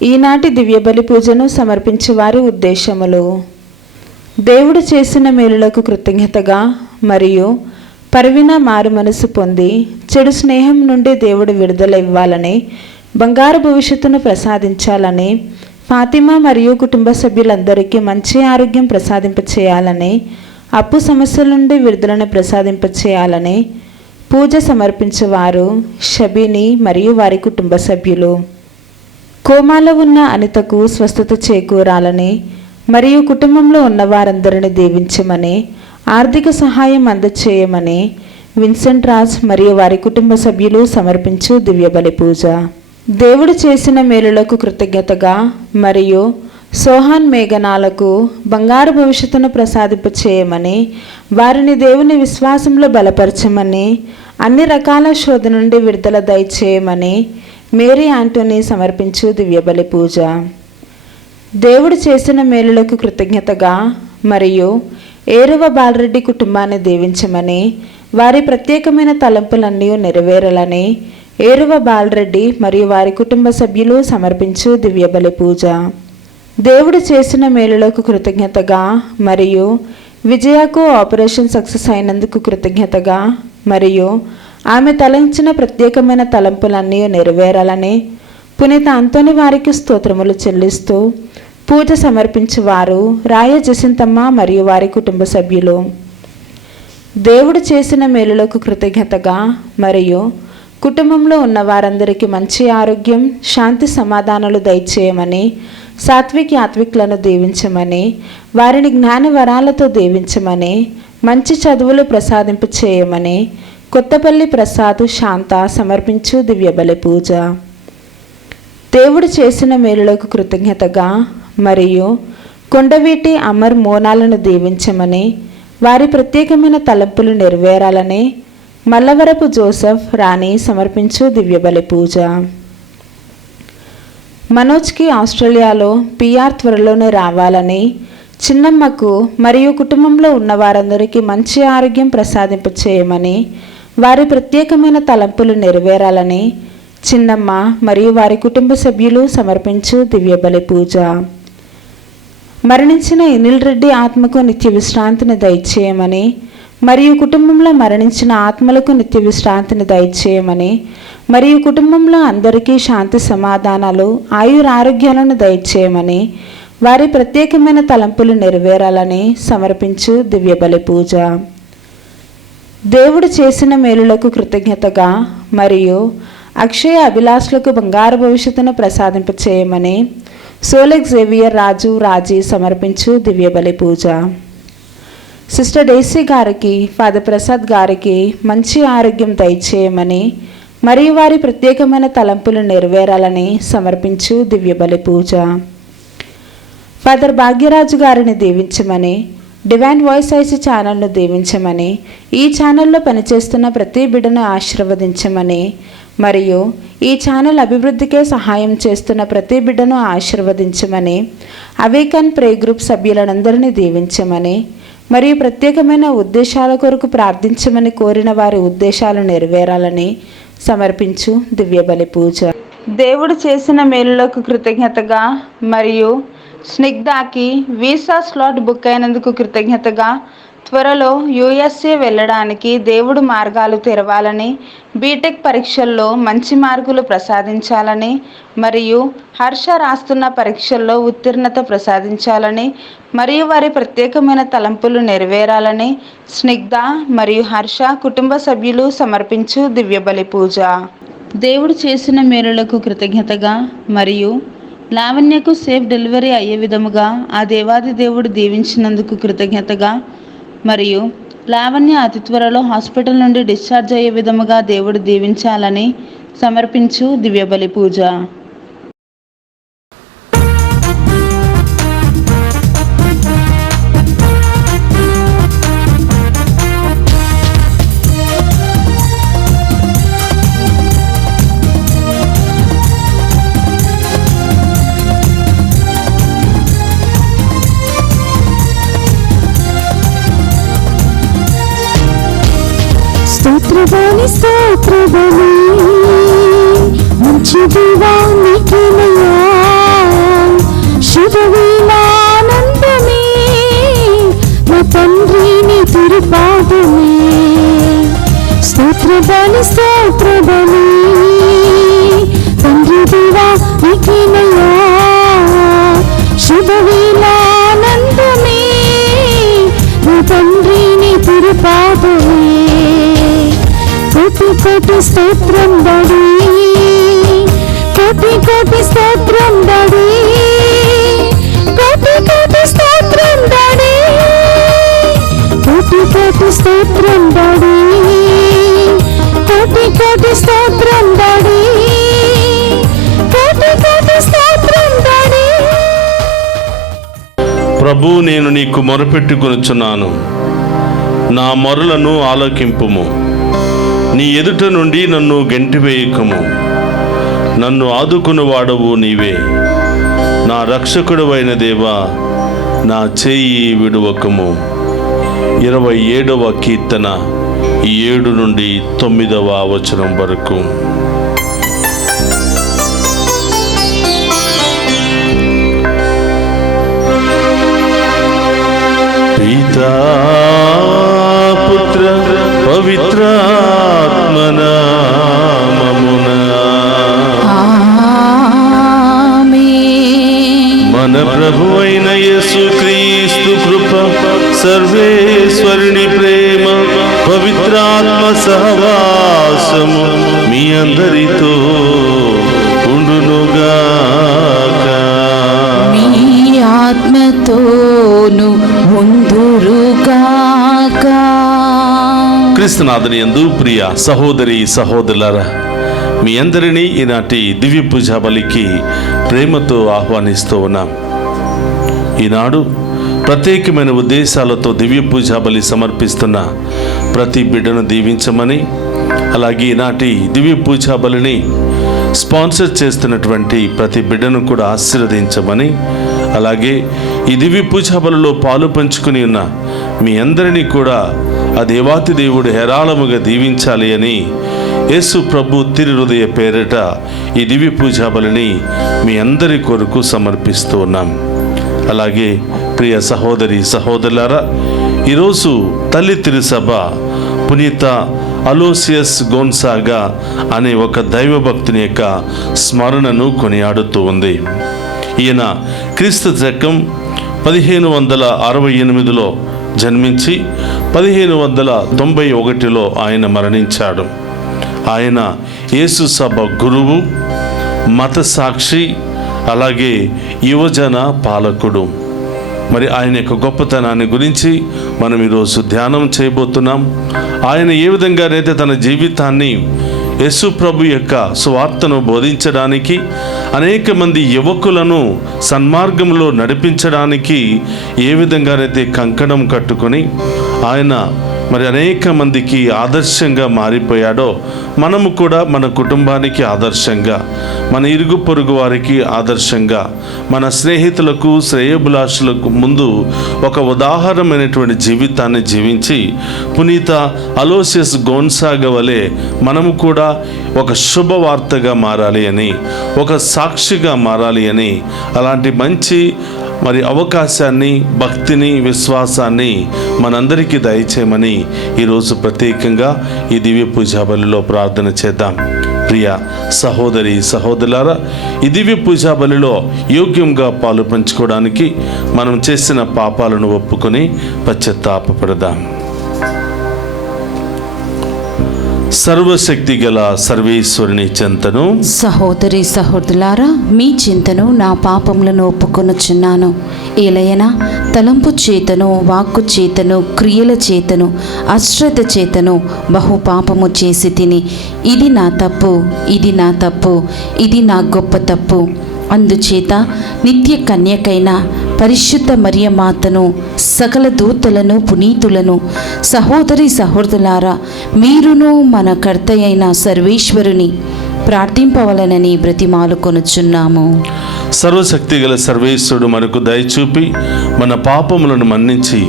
ఈనాటి దివ్య బలి పూజను సమర్పించే వారి ఉద్దేశములు: దేవుడు చేసిన మేలులకు కృతజ్ఞతగా మరియు పర్విన మారు మనసు పొంది చెడు స్నేహం నుండి దేవుడు విడుదల ఇవ్వాలని, బంగారు భవిష్యత్తును ప్రసాదించాలని, ఫాతిమా మరియు కుటుంబ సభ్యులందరికీ మంచి ఆరోగ్యం ప్రసాదింపచేయాలని, అప్పు సమస్యల నుండి విడుదలను ప్రసాదింపచేయాలని పూజ సమర్పించేవారు షబీని మరియు వారి కుటుంబ సభ్యులు. కోమాలో ఉన్న అనితకు స్వస్థత చేకూరాలని మరియు కుటుంబంలో ఉన్న వారందరిని దీవించమని, ఆర్థిక సహాయం అందచేయమని విన్సెంట్ రాజ్ మరియు వారి కుటుంబ సభ్యులు సమర్పించు దివ్య బలి పూజ. దేవుడు చేసిన మేలులకు కృతజ్ఞతగా మరియు సోహాన్ మేఘనాలకు బంగారు భవిష్యత్తును ప్రసాదింపచేయమని, వారిని దేవుని విశ్వాసంలో బలపరచమని, అన్ని రకాల శోధన నుండి విడుదల దయచేయమని మేరీ ఆంటోనీ సమర్పించు దివ్య బలి పూజ. దేవుడు చేసిన మేలులకు కృతజ్ఞతగా మరియు ఏరువ బాలరెడ్డి కుటుంబాన్ని దీవించమని, వారి ప్రత్యేకమైన తలంపులన్నీ నెరవేరాలని ఏరువ బాలరెడ్డి మరియు వారి కుటుంబ సభ్యులు సమర్పించు దివ్య బలి పూజ. దేవుడు చేసిన మేలులకు కృతజ్ఞతగా మరియు విజయకు ఆపరేషన్ సక్సెస్ అయినందుకు కృతజ్ఞతగా మరియు ఆమె తలంచిన ప్రత్యేకమైన తలంపులన్నీ నెరవేరాలని పునీత అంతోని వారికి స్తోత్రములు చెల్లిస్తూ పూజ సమర్పించేవారు రాయ జసింతమ్మ మరియు వారి కుటుంబ సభ్యులు. దేవుడు చేసిన మేలులకు కృతజ్ఞతగా మరియు కుటుంబంలో ఉన్న వారందరికీ మంచి ఆరోగ్యం, శాంతి, సమాధానాలు దయచేయమని, సాత్విక్ యాత్విక్లను దీవించమని, వారిని జ్ఞాన వరాలతో దీవించమని, మంచి చదువులు ప్రసాదింపు చేయమని కొత్తపల్లి ప్రసాద్ శాంత సమర్పించు దివ్య బలి పూజ. దేవుడు చేసిన మేలులకు కృతజ్ఞతగా మరియు కొండవీటి అమర్ మోనాలను దీవించమని, వారి ప్రత్యేకమైన తలంపులు నెరవేరాలని మల్లవరపు జోసెఫ్ రాణి సమర్పించు దివ్య బలి పూజ. మనోజ్కి ఆస్ట్రేలియాలో పిఆర్ త్వరలోనే రావాలని, చిన్నమ్మకు మరియు కుటుంబంలో ఉన్న వారందరికీ మంచి ఆరోగ్యం ప్రసాదింపచేయమని, వారి ప్రత్యేకమైన తలంపులు నెరవేరాలని చిన్నమ్మ మరియు వారి కుటుంబ సభ్యులు సమర్పించు దివ్య బలి పూజ. మరణించిన ఎనిల్ రెడ్డి ఆత్మకు నిత్య విశ్రాంతిని దయచేయమని మరియు కుటుంబంలో మరణించిన ఆత్మలకు నిత్య విశ్రాంతిని దయచేయమని మరియు కుటుంబంలో అందరికీ శాంతి, సమాధానాలు, ఆయురారోగ్యాలను దయచేయమని, వారి ప్రత్యేకమైన తలంపులు నెరవేరాలని సమర్పించు దివ్య బలి పూజ. దేవుడు చేసిన మేలులకు కృతజ్ఞతగా మరియు అక్షయ అభిలాషులకు బంగారు భవిష్యత్తును ప్రసాదింపచేయమని సోలెక్ జేవియర్ రాజు రాజీ సమర్పించు దివ్య బలి పూజ. సిస్టర్ డేసీ గారికి, ఫాదర్ ప్రసాద్ గారికి మంచి ఆరోగ్యం దయచేయమని మరియు వారి ప్రత్యేకమైన తలంపులు నెరవేరాలని సమర్పించు దివ్య బలి పూజ. ఫాదర్ భాగ్యరాజు గారిని దీవించమని, డివైన్ వాయిస్ ఐసీ ఛానల్ను దీవించమని, ఈ ఛానల్లో పనిచేస్తున్న ప్రతి బిడ్డను ఆశీర్వదించమని మరియు ఈ ఛానల్ అభివృద్ధికే సహాయం చేస్తున్న ప్రతి బిడ్డను ఆశీర్వదించమని, అవేకన్ ప్రే గ్రూప్ సభ్యులందరినీ దీవించమని మరియు ప్రత్యేకమైన ఉద్దేశాల కొరకు ప్రార్థించమని కోరిన వారి ఉద్దేశాలు నెరవేరాలని సమర్పించు దివ్య బలి పూజ. దేవుడు చేసిన మేలులకు కృతజ్ఞతగా మరియు స్నిగ్ధాకి వీసా స్లాట్ బుక్ అయినందుకు కృతజ్ఞతగా త్వరలో యుఎస్ఏ వెళ్ళడానికి దేవుడు మార్గాలు తెరవాలని, బీటెక్ పరీక్షల్లో మంచి మార్కులు ప్రసాదించాలని మరియు హర్ష రాస్తున్న పరీక్షల్లో ఉత్తీర్ణత ప్రసాదించాలని మరియు వారి ప్రత్యేకమైన తలంపులు నెరవేరాలని స్నిగ్ధ మరియు హర్ష కుటుంబ సభ్యులు సమర్పించు దివ్య బలి పూజ. దేవుడు చేసిన మేలులకు కృతజ్ఞతగా మరియు లావణ్యకు సేఫ్ డెలివరీ అయ్యే విధముగా ఆ దేవాది దేవుడు దీవించినందుకు కృతజ్ఞతగా మరియు లావణ్య అతి త్వరలో హాస్పిటల్ నుండి డిశ్చార్జ్ అయ్యే విధముగా దేవుడు దీవించాలని సమర్పించు దివ్య బలి పూజ. స్తోత్రవాణి స్తోత్రవాణి మంచి దేవానికినయా శుభవేళానందమే నా తండ్రి నీ తిరుపాదమే స్తోత్ర బలి తండ్రి దేవా నీకేనయ్యా శుభవేళానందమే నా తండ్రి నీ తిరుపాదమే కోటి కోటి స్తోత్రం డాడీ కోటి కోటి స్తోత్రం డాడీ కోటి కోటి స్తోత్రం డాడీ కోటి కోటి స్తోత్రం డాడీ కోటి కోటి స్తోత్రం డాడీ కోటి కోటి స్తోత్రం డాడీ. ప్రభు, నేను నీకు మొరపెట్టుకొనుచున్నాను, నా మొరలను ఆలకింపుము. నీ ఎదుట నుండి నన్ను గెంటివేయకము. నన్ను ఆదుకునివాడవు నీవే, నా రక్షకుడవైన దేవా, నా చేయి విడువకము. 27వ కీర్తన 7 నుండి 9వ వచనం వరకు. పితా పుత్ర పవిత్రాత్మన మన ప్రభువైన యేసుక్రీస్తు కృప, సర్వేశ్వరుని ప్రేమ, పవిత్రాత్మ సహవాసము మీ అందరితో ఉండునుగాక. మీ ఆత్మతోను ఉందురుగాక. క్రీస్తునాథుని యందు ప్రియ సహోదరి సహోదరులారా, మీ అందరినీ ఈనాటి దివ్య పూజా బలికి ప్రేమతో ఆహ్వానిస్తూ ఉన్నాం. ఈనాడు ప్రత్యేకమైన ఉద్దేశాలతో దివ్య పూజా బలి సమర్పిస్తున్న ప్రతి బిడ్డను దీవించమని, అలాగే ఈనాటి దివ్య పూజా బలిని స్పాన్సర్ చేస్తున్నటువంటి ప్రతి బిడ్డను కూడా ఆశీర్వదించమని, అలాగే ఈ దివ్య పూజా బలిలో పాలు పంచుకుని ఉన్న మీ అందరినీ కూడా ఆ దేవాతి దేవుడు హేరాళముగా దీవించాలి అని యేసు ప్రభు తిరు హృదయ పేరిట ఈ దివ్య పూజా బలిని మీ అందరి కొరకు సమర్పిస్తూ ఉన్నాం. అలాగే ప్రియ సహోదరి సహోదరులారా, ఈరోజు తల్లి తిరుసభ పునీత అలోసియస్ గోన్సాగా అనే ఒక దైవభక్తుని యొక్క స్మరణను కొనియాడుతూ ఉంది. ఈయన క్రీస్తు శకం 1568లో జన్మించి 1591లో ఆయన మరణించాడు. ఆయన యేసు సభ గురువు, మత సాక్షి, అలాగే యువజన పాలకుడు. మరి ఆయన యొక్క గొప్పతనాన్ని గురించి మనం ఈరోజు ధ్యానం చేయబోతున్నాం. ఆయన ఏ విధంగానైతే తన జీవితాన్ని యేసు ప్రభు యొక్క సువార్తను బోధించడానికి, అనేక మంది యువకులను సన్మార్గంలో నడిపించడానికి ఏ విధంగానైతే కంకణం కట్టుకొని ఆయన మరి అనేక మందికి ఆదర్శంగా మారిపోయాడో, మనము కూడా మన కుటుంబానికి ఆదర్శంగా, మన ఇరుగు పొరుగు వారికి ఆదర్శంగా, మన స్నేహితులకు శ్రేయోభిలాషులకు ముందు ఒక ఉదాహరణమైనటువంటి జీవితాన్ని జీవించి పునీత అలోసియస్ గోన్సాగా వలె మనము కూడా ఒక శుభవార్తగా మారాలి అని, ఒక సాక్షిగా మారాలి అని, అలాంటి మంచి మరి అవకాశాన్ని, భక్తిని, విశ్వాసాన్ని మనందరికీ దయచేయమని ఈరోజు ప్రత్యేకంగా ఈ దివ్య పూజా బలిలో ప్రార్థన చేద్దాం. ప్రియ సహోదరి సహోదరులారా, ఈ దివ్య పూజా బలిలో యోగ్యంగా పాలు పంచుకోవడానికి మనం చేసిన పాపాలను ఒప్పుకొని పశ్చాత్తాపపడదాం. సర్వశక్తి గల సర్వేశ్వరుని చింతను, సహోదరి సహోదరులారా, మీ చింతను నా పాపములను ఒప్పుకొనుచున్నాను. ఏలయనా తలంపు చేతను, వాక్కు చేతను, క్రియల చేతను, అశ్రద్ధ చేతను బహు పాపము చేసి తిని, ఇది నా తప్పు, ఇది నా తప్పు, ఇది నా గొప్ప తప్పు. అందుచేత నిత్య కన్యకైన పరిశుద్ధ మరియమాతను, సకల దూతలను, పునీతులను, సహోదరి సహోదరులారా, మీరును మన కర్త అయిన సర్వేశ్వరుని ప్రార్థింపవలనని బ్రతిమాలుకొనుచున్నాము. సర్వశక్తి గల సర్వేశ్వరుడు మనకు దయచూపి మన పాపములను మన్నించి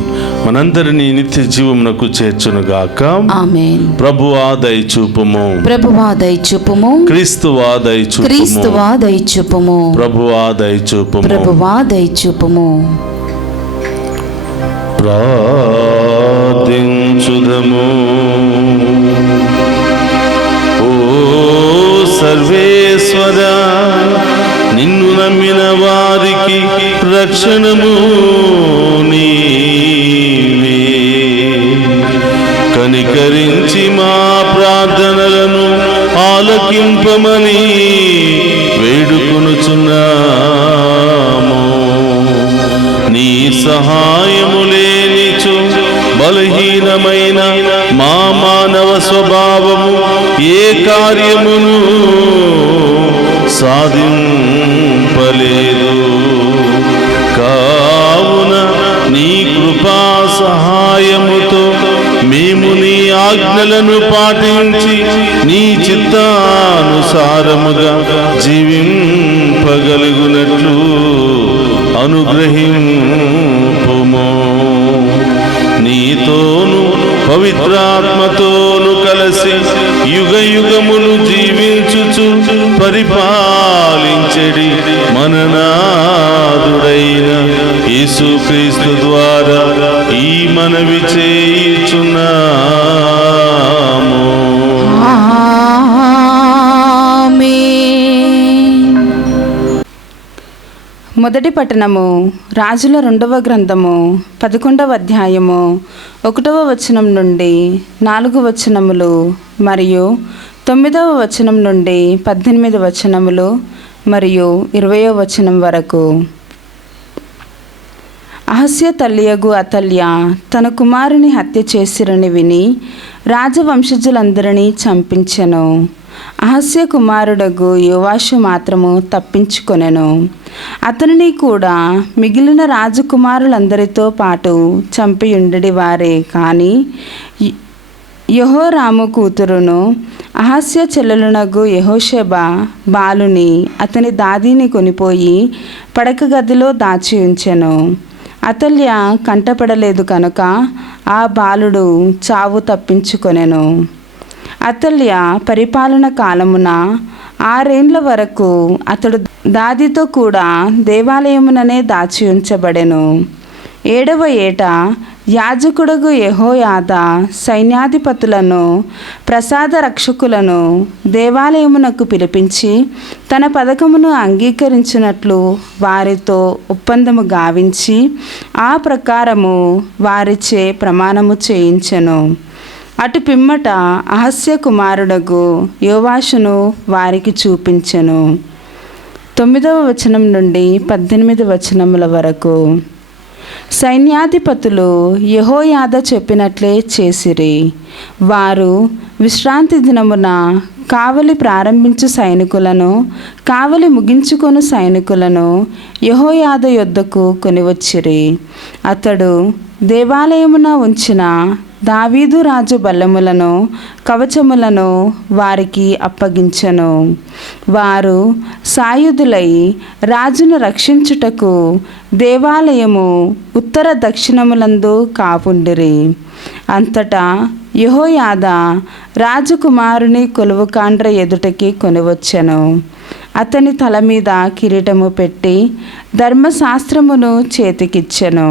మనందరినీ నిత్య జీవమునకు చేర్చునుగాక. ఆమేన్. ప్రభువా దయచూపుము, ప్రభువా దయచూపుము, క్రీస్తువా దయచూపుము, క్రీస్తువా దయచూపుము, ప్రభువా దయచూపుము, ప్రభువా దయచూపుము. ప్రార్థించుదము. ఓ సర్వేశ్వర, నిన్ను నమ్మిన వారికి రక్షణము నీవే. కనికరించి మా ప్రార్థనలను ఆలకింపమని వేడుకొనుచున్నాము. నీ సహాయము లేనిచో బలహీనమైన మా మానవ స్వభావము ఏ కార్యమును సాధింపలేదు. కావున నీ కృపా సహాయముతో మేము నీ ఆజ్ఞలను పాటించి నీ చిత్తానుసారముగా జీవింపగలుగునట్లు అనుగ్రహింపుము. నీతోను పవిత్రాత్మతోను కలిసి యుగ యుగములు జీవించుచు పరిపాలించెడి మననాథుడైన యేసుక్రీస్తు ద్వారా ఈ మనవి చేయుచున్నాము. ఆమేన్. మొదటి పట్టణము రాజుల 2వ గ్రంథము 11వ అధ్యాయము 1వ వచనం నుండి 4 వచనములు మరియు 9వ వచనం నుండి 18 వచనములు మరియు 20వ వచనం వరకు. అహస్య తల్లియగు అతల్య తన కుమారుని హత్య చేసిరని విని రాజవంశజులందరినీ చంపించెను. అహస్య కుమారుడగు యోవాషు మాత్రము తప్పించుకొనెను. అతనిని కూడా మిగిలిన రాజకుమారులందరితో పాటు చంపియుండెడి వారే. కానీ యెహోరాము కూతురును అహస్య చెల్లెలునగు యెహోషెబ బాలుని అతని దాదీని కొనిపోయి పడక గదిలో దాచి ఉంచెను. అతల్య కంటపడలేదు కనుక ఆ బాలుడు చావు తప్పించుకొనెను. అతల్య పరిపాలన కాలమున 6 ఏండ్ల వరకు అతడు దాదితో కూడా దేవాలయముననే దాచి ఉంచబడెను. 7వ ఏట యాజకుడగు యెహోయాదా సైన్యాధిపతులను ప్రసాద రక్షకులను దేవాలయమునకు పిలిపించి తన పథకమును అంగీకరించినట్లు వారితో ఒప్పందము గావించి ఆ ప్రకారము వారిచే ప్రమాణము చేయించెను. అటు పిమ్మట అహస్య కుమారుడగు యోవాషును వారికి చూపించెను. 9వ వచనం నుండి 18 వచనముల వరకు. సైన్యాధిపతులు యెహోయాద చెప్పినట్లే చేసిరి. వారు విశ్రాంతి దినమున కావలి ప్రారంభించు సైనికులను కావలి ముగించుకొను సైనికులను యెహోయాద యొద్దకు కొనివచ్చిరి. అతడు దేవాలయమున ఉంచిన దావీదు రాజు బల్లెములను కవచములను వారికి అప్పగించెను. వారు సాయుధులై రాజును రక్షించుటకు దేవాలయము ఉత్తర దక్షిణములందు కాపుండిరి. అంతటా యెహోయాదా రాజకుమారుని కొలువుకాండ్ర ఎదుటకి కొనివచ్చెను. అతని తల మీద కిరీటము పెట్టి ధర్మశాస్త్రమును చేతికిచ్చెను.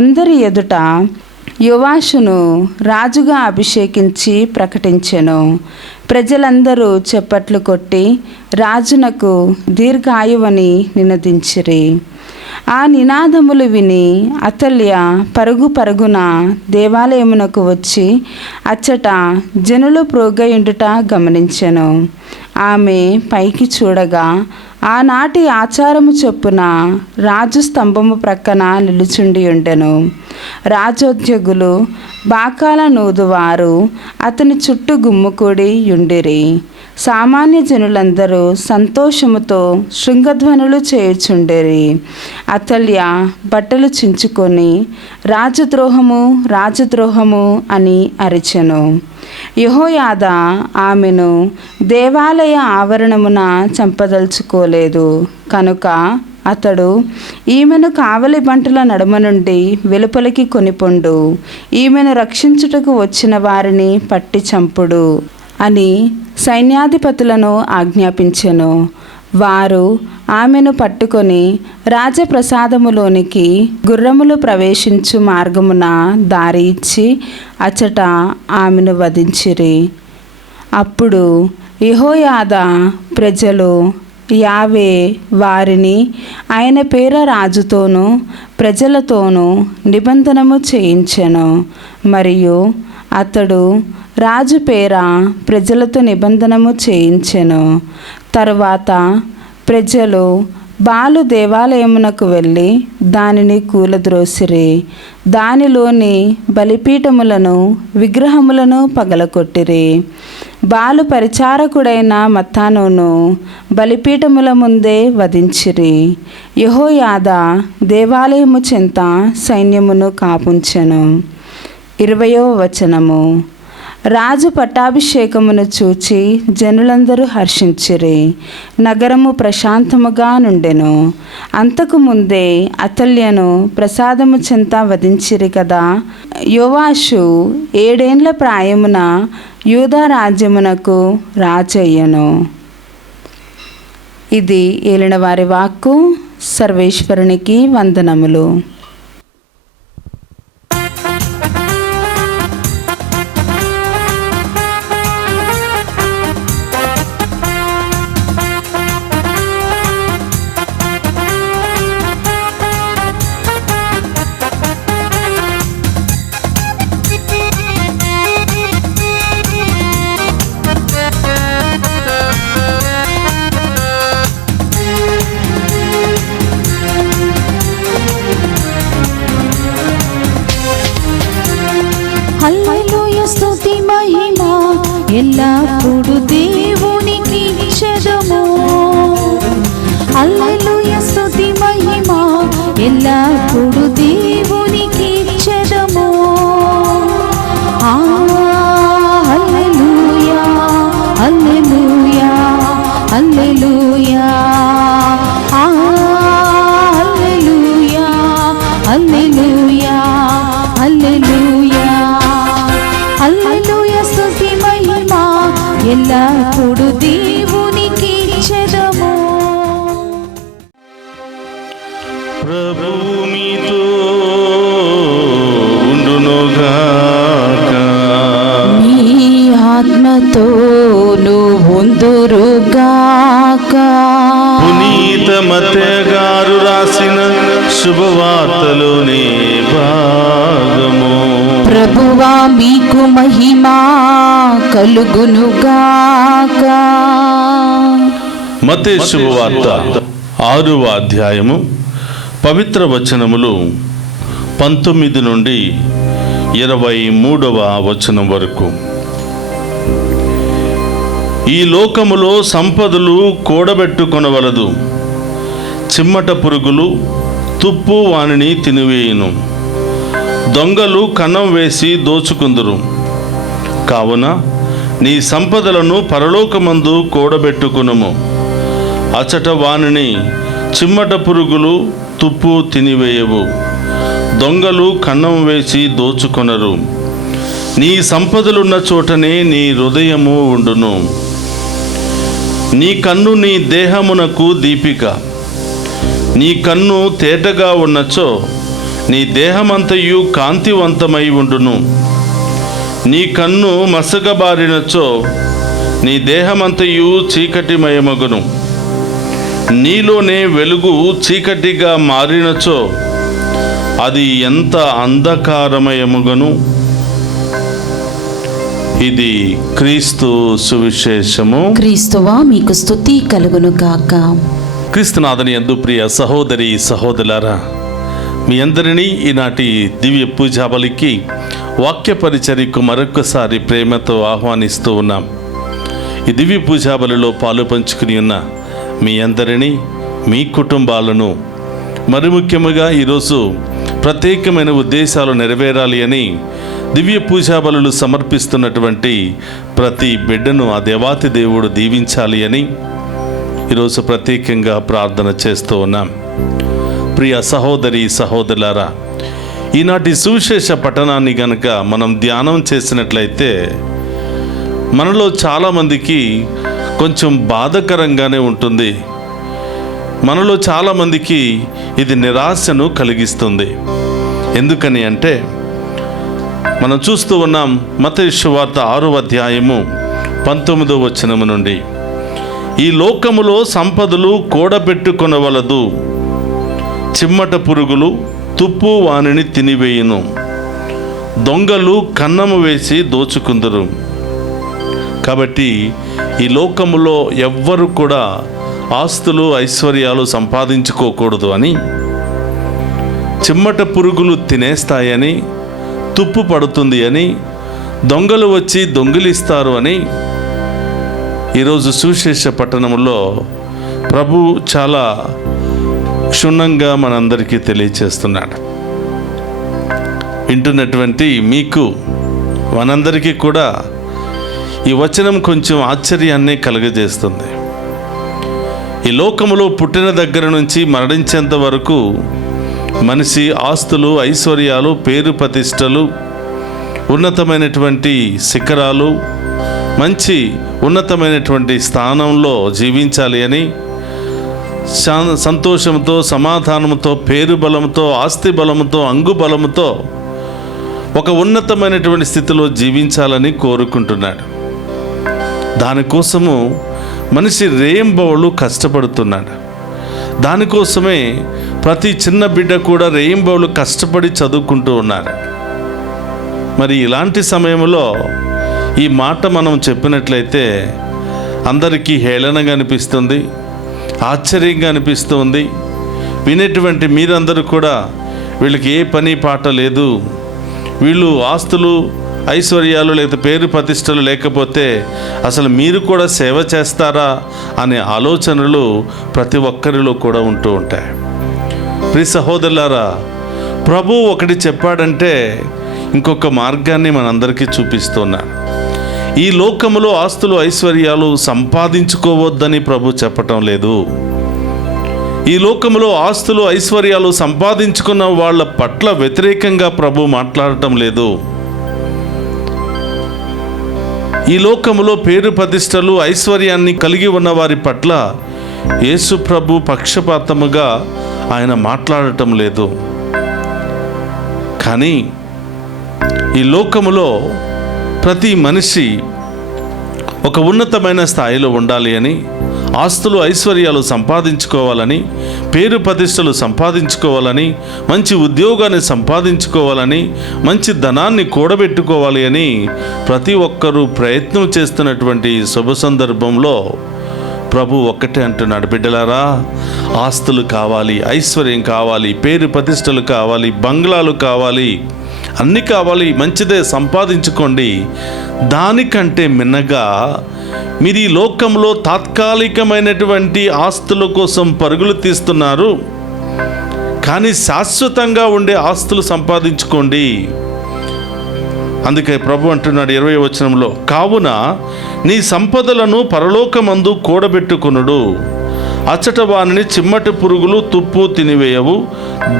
అందరి ఎదుట యోవాషును రాజుగా అభిషేకించి ప్రకటించెను. ప్రజలందరూ చప్పట్లు కొట్టి రాజునకు దీర్ఘాయువని నినదించిరి. ఆ నినాదములు విని అతల్య పరుగు పరుగున దేవాలయమునకు వచ్చి అచ్చట జనులు ప్రోగయుండుట గమనించెను. ఆమె పైకి చూడగా ఆనాటి ఆచారము చొప్పున రాజు స్తంభము ప్రక్కన నిలుచుండి ఉండెను. రాజోద్యోగులు బాకాల నూదువారు అతని చుట్టూ గుమ్ముకూడి యుండిరి. సామాన్య జనులందరూ సంతోషముతో శృంగధ్వనులు చేయుచుండిరి. అతల్య బట్టలు చించుకొని రాజద్రోహము రాజద్రోహము అని అరిచెను. యెహోయాదా ఆమెను దేవాలయ ఆవరణమున చంపదలుచుకోలేదు కనుక అతడు, ఈమెను కావలి బంటుల నడుమ నుండి వెలుపలికి కొనిపొండు, ఈమెను రక్షించుటకు వచ్చిన వారిని పట్టి చంపుడు అని సైన్యాధిపతులను ఆజ్ఞాపించెను. వారు ఆమెను పట్టుకొని రాజప్రసాదములోనికి గుర్రములు ప్రవేశించు మార్గమున దారి ఇచ్చి అచట ఆమెను వధించిరి. అప్పుడు యెహోయాదా ప్రజలు యావే వారిని ఆయన పేర రాజుతోనూ ప్రజలతోనూ నిబంధనము చేయించెను. మరియు అతడు రాజు పేర ప్రజలతో నిబంధనము చేయించెను. తరువాత ప్రజలు బాలు దేవాలయమునకు వెళ్ళి దానిని కూలద్రోసిరి, దానిలోని బలిపీఠములను విగ్రహములను పగలకొట్టిరి. బాలు పరిచారకుడైన మత్తానును బలిపీఠముల ముందే వధించిరి. యెహోయాదా దేవాలయము చెంత సైన్యమును కాపుంచెను. 20వ వచనము. రాజు పట్టాభిషేకమును చూచి జనులందరూ హర్షించిరి. నగరము ప్రశాంతముగా నుండెను. అంతకు ముందే అతల్యను ప్రసాదము చెంత వధించిరి కదా. యోవాషు 7 ఏండ్ల ప్రాయమున యూదా రాజ్యమునకు రాజయ్యను. ఇది ఏలినవారి వాక్కు. సర్వేశ్వరునికి వందనములు. హల్లెలూయ స్తుతి మహిమ ఎల్లప్పుడు దేవునికి ఇచ్చెదము. హల్లెలూయ స్తుతి మహిమ ఎల్లప్పుడు దేవునికి ఇచ్చెదము. హల్లెలూయా హల్లెలూయా హల్లెలూయా హల్లెలూయా హల్లెలూయా హల్లెలూయా హల్లెలూయా స్తుతి మహిమ ఎల్లప్పుడు దేవునికి ఇచ్చెదము. ప్రభువు మీతో ఉండునుగాక. నీ ఆత్మతోను ఉందురుగాక. పునీత మత్తయి గారు రాసిన శుభవార్తలోని భాగము. ప్రభువా మీకు మహిమ కలుగునుగాక. మత్తయి శుభవార్త 6వ అధ్యాయము పవిత్ర వచనములు 19 నుండి 23వ వచనం వరకు. ఈ లోకములో సంపదలు కూడబెట్టుకొనవలదు, చిమ్మట పురుగులు తుప్పు వానిని తినివేయును, దొంగలు కన్నం వేసి దోచుకుందురు. కావున నీ సంపదలను పరలోకమందు కూడబెట్టుకునుము, అచట వానిని చిమ్మట పురుగులు తుప్పు తినివేయవు, దొంగలు కన్నం వేసి దోచుకొనరు. నీ సంపదలున్న చోటనే నీ హృదయము ఉండును. నీ కన్ను నీ దేహమునకు దీపిక. నీ కన్ను తేటగా ఉన్నచో నీ దేహమంతయు కాంతివంతమై ఉండును. నీ కన్ను మసకబారినచో నీ దేహమంతయు చీకటిమయమగును. నీలోనే వెలుగు చీకటిగా మారినచో అది ఎంత అంధకారమయముగను. ఇది క్రీస్తు సువిశేషము. క్రీస్తువా మీకు స్తుతి కలుగునుగాక. క్రీస్తునాథని యందు ప్రియ సహోదరి సహోదరులారా, మీ అందరినీ ఈనాటి దివ్య పూజా బలికి వాక్య పరిచర్యకు మరొకసారి ప్రేమతో ఆహ్వానిస్తూ ఉన్నాం. ఈ దివ్య పూజా బలిలో పాలు పంచుకుని ఉన్న మీ అందరినీ, మీ కుటుంబాలను, మరి ముఖ్యముగా ఈరోజు ప్రత్యేకమైన ఉద్దేశాలు నెరవేరాలి అని దివ్య పూజా బలులు సమర్పిస్తున్నటువంటి ప్రతి బిడ్డను ఆ దేవాతి దేవుడు దీవించాలి అని ఈరోజు ప్రత్యేకంగా ప్రార్థన చేస్తూ ఉన్నాం. ప్రియ సహోదరి సహోదరులారా, ఈనాటి సువిశేష పఠనాన్ని గనక మనం ధ్యానం చేసినట్లయితే మనలో చాలామందికి కొంచెం బాధాకరంగానే ఉంటుంది. మనలో చాలామందికి ఇది నిరాశను కలిగిస్తుంది. ఎందుకని అంటే మనం చూస్తూ ఉన్నాం మత్తయి సువార్త 6వ అధ్యాయము 19వ వచనము నుండి, ఈ లోకములో సంపదలు కూడబెట్టుకొనవలదు, చిమ్మట పురుగులు తుప్పు వానిని తినివేయును, దొంగలు కన్నము వేసి దోచుకుందురు. కాబట్టి ఈ లోకములో ఎవ్వరు కూడా ఆస్తులు ఐశ్వర్యాలు సంపాదించుకోకూడదు అని, చిమ్మట పురుగులు తినేస్తాయని, తుప్పు పడుతుంది అని, దొంగలు వచ్చి దొంగిలిస్తారు అని ఈరోజు సువిశేష పట్టణంలో ప్రభు చాలా క్షుణ్ణంగా మనందరికీ తెలియచేస్తున్నాడు. వింటున్నటువంటి మీకు మనందరికీ కూడా ఈ వచనం కొంచెం ఆశ్చర్యాన్ని కలుగజేస్తుంది. ఈ లోకములో పుట్టిన దగ్గర నుంచి మరణించేంత వరకు మనిషి ఆస్తులు ఐశ్వర్యాలు పేరు ప్రతిష్టలు ఉన్నతమైనటువంటి శిఖరాలు మంచి ఉన్నతమైనటువంటి స్థానంలో జీవించాలి అని, సంతోషంతో సమాధానంతో పేరు బలంతో ఆస్తి బలంతో అంగు బలంతో ఒక ఉన్నతమైనటువంటి స్థితిలో జీవించాలని కోరుకుంటున్నాడు. దానికోసము మనిషి రేయింబవళ్ళు కష్టపడుతున్నాడు. దానికోసమే ప్రతి చిన్న బిడ్డ కూడా రేయింబవళ్ళు కష్టపడి చదువుకుంటూ ఉన్నారు. మరి ఇలాంటి సమయంలో ఈ మాట మనం చెప్పినట్లయితే అందరికీ హేళనగా అనిపిస్తుంది, ఆశ్చర్యంగా అనిపిస్తుంది. వినేటువంటి మీరందరూ కూడా వీళ్ళకి ఏ పని పాట లేదు, వీళ్ళు ఆస్తులు ఐశ్వర్యాలు లేదా పేరు ప్రతిష్టలు లేకపోతే అసలు మీరు కూడా సేవ చేస్తారా అనే ఆలోచనలు ప్రతి ఒక్కరిలో కూడా ఉంటూ ఉంటాయి. ప్రియ సహోదరులారా, ప్రభు ఒకటి చెప్పాడంటే ఇంకొక మార్గాన్ని మనందరికీ చూపిస్తున్నాడు. ఈ లోకములో ఆస్తులు ఐశ్వర్యాలు సంపాదించుకోవద్దని ప్రభు చెప్పటం లేదు. ఈ లోకములో ఆస్తులు ఐశ్వర్యాలు సంపాదించుకున్న వాళ్ళ పట్ల వ్యతిరేకంగా ప్రభు మాట్లాడటం లేదు. ఈ లోకములో పేరు ప్రతిష్టలు ఐశ్వర్యాన్ని కలిగి ఉన్న వారి పట్ల యేసు ప్రభు పక్షపాతముగా ఆయన మాట్లాడటం లేదు. కానీ ఈ లోకములో ప్రతి మనిషి ఒక ఉన్నతమైన స్థాయిలో ఉండాలి అని, ఆస్తులు ఐశ్వర్యాలు సంపాదించుకోవాలని, పేరు ప్రతిష్టలు సంపాదించుకోవాలని, మంచి ఉద్యోగాన్ని సంపాదించుకోవాలని, మంచి ధనాన్ని కూడబెట్టుకోవాలి అని ప్రతి ఒక్కరూ ప్రయత్నం చేస్తున్నటువంటి శుభ సందర్భంలో ప్రభు ఒక్కటే అంటున్నాడు, బిడ్డలారా, ఆస్తులు కావాలి, ఐశ్వర్యం కావాలి, పేరు ప్రతిష్టలు కావాలి, బంగ్లాలు కావాలి, అన్నీ కావాలి, మంచిదే సంపాదించుకోండి. దానికంటే మిన్నగా మీరు ఈ లోకంలో తాత్కాలికమైనటువంటి ఆస్తుల కోసం పరుగులు తీస్తున్నారు, కానీ శాశ్వతంగా ఉండే ఆస్తులు సంపాదించుకోండి. అందుకే ప్రభు అంటున్నాడు 20వ వచనంలో, కావున నీ సంపదలను పరలోకమందు కూడబెట్టుకొనుడు, అచ్చట వానిని చిమ్మటి పురుగులు తుప్పు తినివేయవు,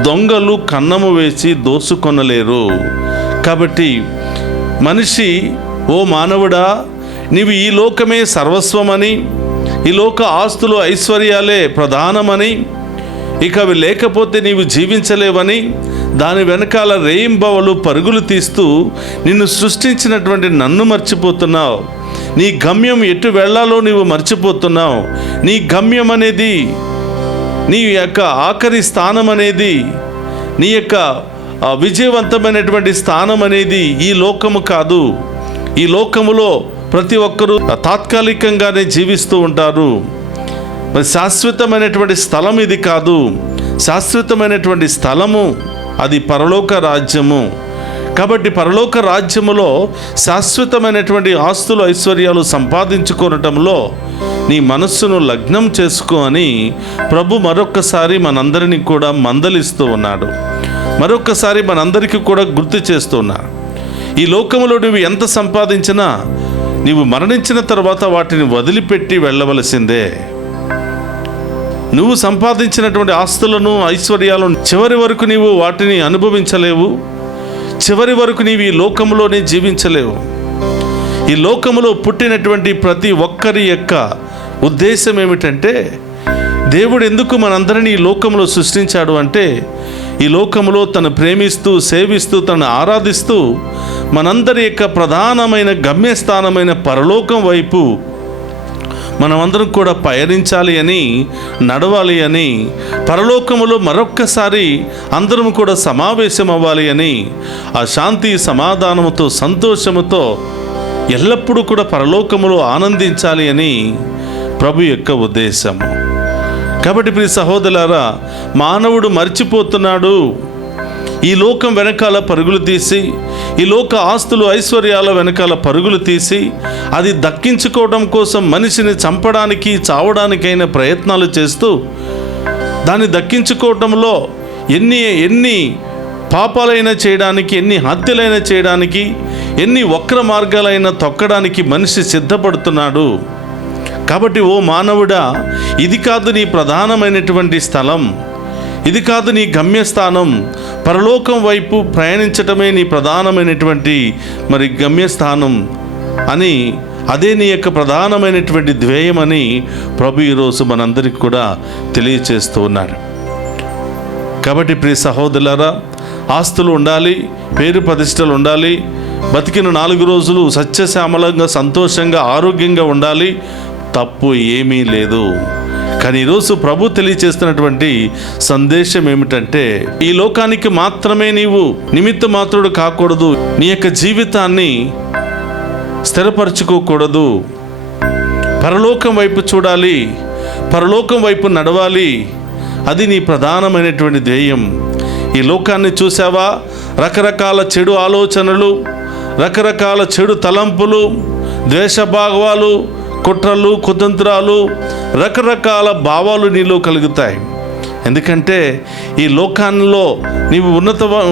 దొంగలు కన్నము వేసి దోసుకొనలేరు. కాబట్టి మనిషి, ఓ మానవుడా, నీవు ఈ లోకమే సర్వస్వమని, ఈ లోక ఆస్తులు ఐశ్వర్యాలే ప్రధానమని, ఇక అవి లేకపోతే నీవు జీవించలేవని, దాని వెనకాల రేయింబవలు పరుగులు తీస్తూ నిన్ను సృష్టించినటువంటి నన్ను మర్చిపోతున్నావు. నీ గమ్యం ఎటు వెళ్ళాలో నీవు మర్చిపోతున్నావు. నీ గమ్యం అనేది, నీ యొక్క ఆఖరి స్థానం అనేది, నీ యొక్క విజయవంతమైనటువంటి స్థానం అనేది ఈ లోకము కాదు. ఈ లోకములో ప్రతి ఒక్కరూ తాత్కాలికంగానే జీవిస్తూ ఉంటారు. మరి శాశ్వతమైనటువంటి స్థలం ఇది కాదు. శాశ్వతమైనటువంటి స్థలము అది పరలోక రాజ్యము. కాబట్టి పరలోక రాజ్యములో శాశ్వతమైనటువంటి ఆస్తులు ఐశ్వర్యాలు సంపాదించుకోవటంలో నీ మనస్సును లగ్నం చేసుకో అని ప్రభు మరొక్కసారి మనందరినీ కూడా మందలిస్తూ ఉన్నాడు. మరొక్కసారి మనందరికీ కూడా గుర్తు చేస్తూ ఉన్నాడు. ఈ లోకములో నువ్వు ఎంత సంపాదించినా నీవు మరణించిన తర్వాత వాటిని వదిలిపెట్టి వెళ్ళవలసిందే. నువ్వు సంపాదించినటువంటి ఆస్తులను ఐశ్వర్యాలను చివరి వరకు నీవు వాటిని అనుభవించలేవు. చివరి వరకు నీవు ఈ లోకంలోనే జీవించలేవు. ఈ లోకములో పుట్టినటువంటి ప్రతి ఒక్కరి యొక్క ఉద్దేశం ఏమిటంటే, దేవుడు ఎందుకు మనందరినీ ఈ లోకంలో సృష్టించాడు అంటే, ఈ లోకంలో తను ప్రేమిస్తూ సేవిస్తూ తను ఆరాధిస్తూ మనందరి యొక్క ప్రధానమైన గమ్యస్థానమైన పరలోకం వైపు మనమందరం కూడా పయనించాలి అని, నడవాలి అని, పరలోకములో మరొక్కసారి అందరం కూడా సమావేశం అవ్వాలి అని, ఆ శాంతి సమాధానముతో సంతోషముతో ఎల్లప్పుడూ కూడా పరలోకములో ఆనందించాలి అని ప్రభు యొక్క ఉద్దేశము. కాబట్టి ప్రియ సహోదరులారా, మానవుడు మర్చిపోతున్నాడు. ఈ లోకం వెనకాల పరుగులు తీసి, ఈ లోక ఆస్తులు ఐశ్వర్యాల వెనకాల పరుగులు తీసి, అది దక్కించుకోవడం కోసం మనిషిని చంపడానికి చావడానికైన ప్రయత్నాలు చేస్తూ, దాన్ని దక్కించుకోవడంలో ఎన్ని పాపాలైనా చేయడానికి, ఎన్ని హత్యలైనా చేయడానికి, ఎన్ని వక్ర మార్గాలైనా తొక్కడానికి మనిషి సిద్ధపడుతున్నాడు. కాబట్టి ఓ మానవుడా, ఇది కాదు నీ ప్రధానమైనటువంటి స్థలం, ఇది కాదు నీ గమ్యస్థానం. పరలోకం వైపు ప్రయాణించటమే నీ ప్రధానమైనటువంటి గమ్యస్థానం అని, అదే నీ యొక్క ప్రధానమైనటువంటి ధ్యేయమని ప్రభు ఈరోజు మనందరికీ కూడా తెలియచేస్తూ ఉన్నాడు. కాబట్టి ప్రియ సహోదరులారా, ఆస్తులు ఉండాలి, పేరు ప్రతిష్టలు ఉండాలి, బతికిన 4 రోజులు సత్యశ్యామలంగా సంతోషంగా ఆరోగ్యంగా ఉండాలి, తప్పు ఏమీ లేదు. కానీ ఈరోజు ప్రభు తెలియచేస్తున్నటువంటి సందేశం ఏమిటంటే, ఈ లోకానికి మాత్రమే నీవు నిమిత్త మాత్రుడు కాకూడదు, నీ యొక్క జీవితాన్ని స్థిరపరచుకోకూడదు, పరలోకం వైపు చూడాలి, పరలోకం వైపు నడవాలి. అది నీ ప్రధానమైనటువంటి ధ్యేయం. ఈ లోకాన్ని చూసావా, రకరకాల చెడు ఆలోచనలు, రకరకాల చెడు తలంపులు, ద్వేషభావాలు, కుట్రలు, కుతంత్రాలు, రకరకాల భావాలు నీలో కలుగుతాయి. ఎందుకంటే ఈ లోకాల్లో నీవు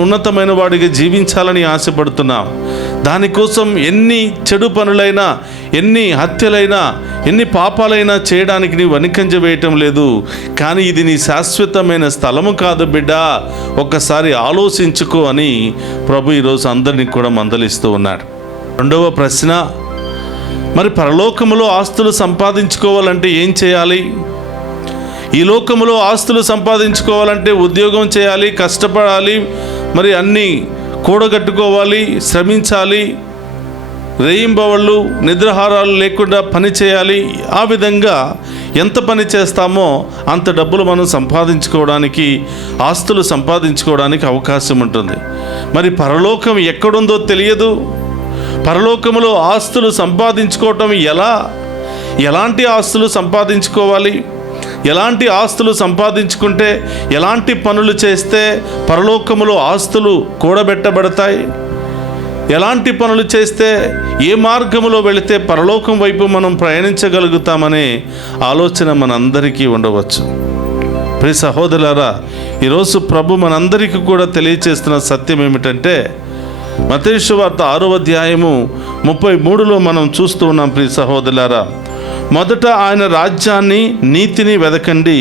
ఉన్నతమైన వాడిగా జీవించాలని ఆశపడుతున్నావు. దానికోసం ఎన్ని చెడు పనులైనా, ఎన్ని హత్యలైనా, ఎన్ని పాపాలైనా చేయడానికి నీవు వెనుకంజ వేయటం లేదు. కానీ ఇది నీ శాశ్వతమైన స్థలము కాదు బిడ్డ, ఒక్కసారి ఆలోచించుకో అని ప్రభు ఈరోజు అందరినీ కూడా మందలిస్తూ ఉన్నాడు. రెండవ ప్రశ్న, మరి పరలోకములో ఆస్తులు సంపాదించుకోవాలంటే ఏం చేయాలి? ఈ లోకములో ఆస్తులు సంపాదించుకోవాలంటే ఉద్యోగం చేయాలి, కష్టపడాలి, మరి అన్నీ కూడగట్టుకోవాలి, శ్రమించాలి, రేయింబవళ్ళు నిద్రాహారాలు లేకుండా పని చేయాలి. ఆ విధంగా ఎంత పని చేస్తామో అంత డబ్బులు మనం సంపాదించుకోవడానికి, ఆస్తులు సంపాదించుకోవడానికి అవకాశం ఉంటుంది. మరి పరలోకం ఎక్కడుందో తెలియదు. పరలోకములో ఆస్తులు సంపాదించుకోవటం ఎలా? ఎలాంటి ఆస్తులు సంపాదించుకోవాలి? ఎలాంటి ఆస్తులు సంపాదించుకుంటే, ఎలాంటి పనులు చేస్తే పరలోకములో ఆస్తులు కూడబెట్టబడతాయి? ఎలాంటి పనులు చేస్తే, ఏ మార్గములో వెళితే పరలోకం వైపు మనం ప్రయాణించగలుగుతామనే ఆలోచన మనందరికీ ఉండవచ్చు. ప్రియ సహోదరులారా, ఈరోజు ప్రభు మనందరికీ కూడా తెలియచేస్తున్న సత్యం ఏమిటంటే, మత్తయి సువార్త 6వ అధ్యాయము 33లో మనం చూస్తూ ఉన్నాం. ప్రియ సహోదరులారా, మొదట ఆయన రాజ్యాన్ని నీతిని వెదకండి,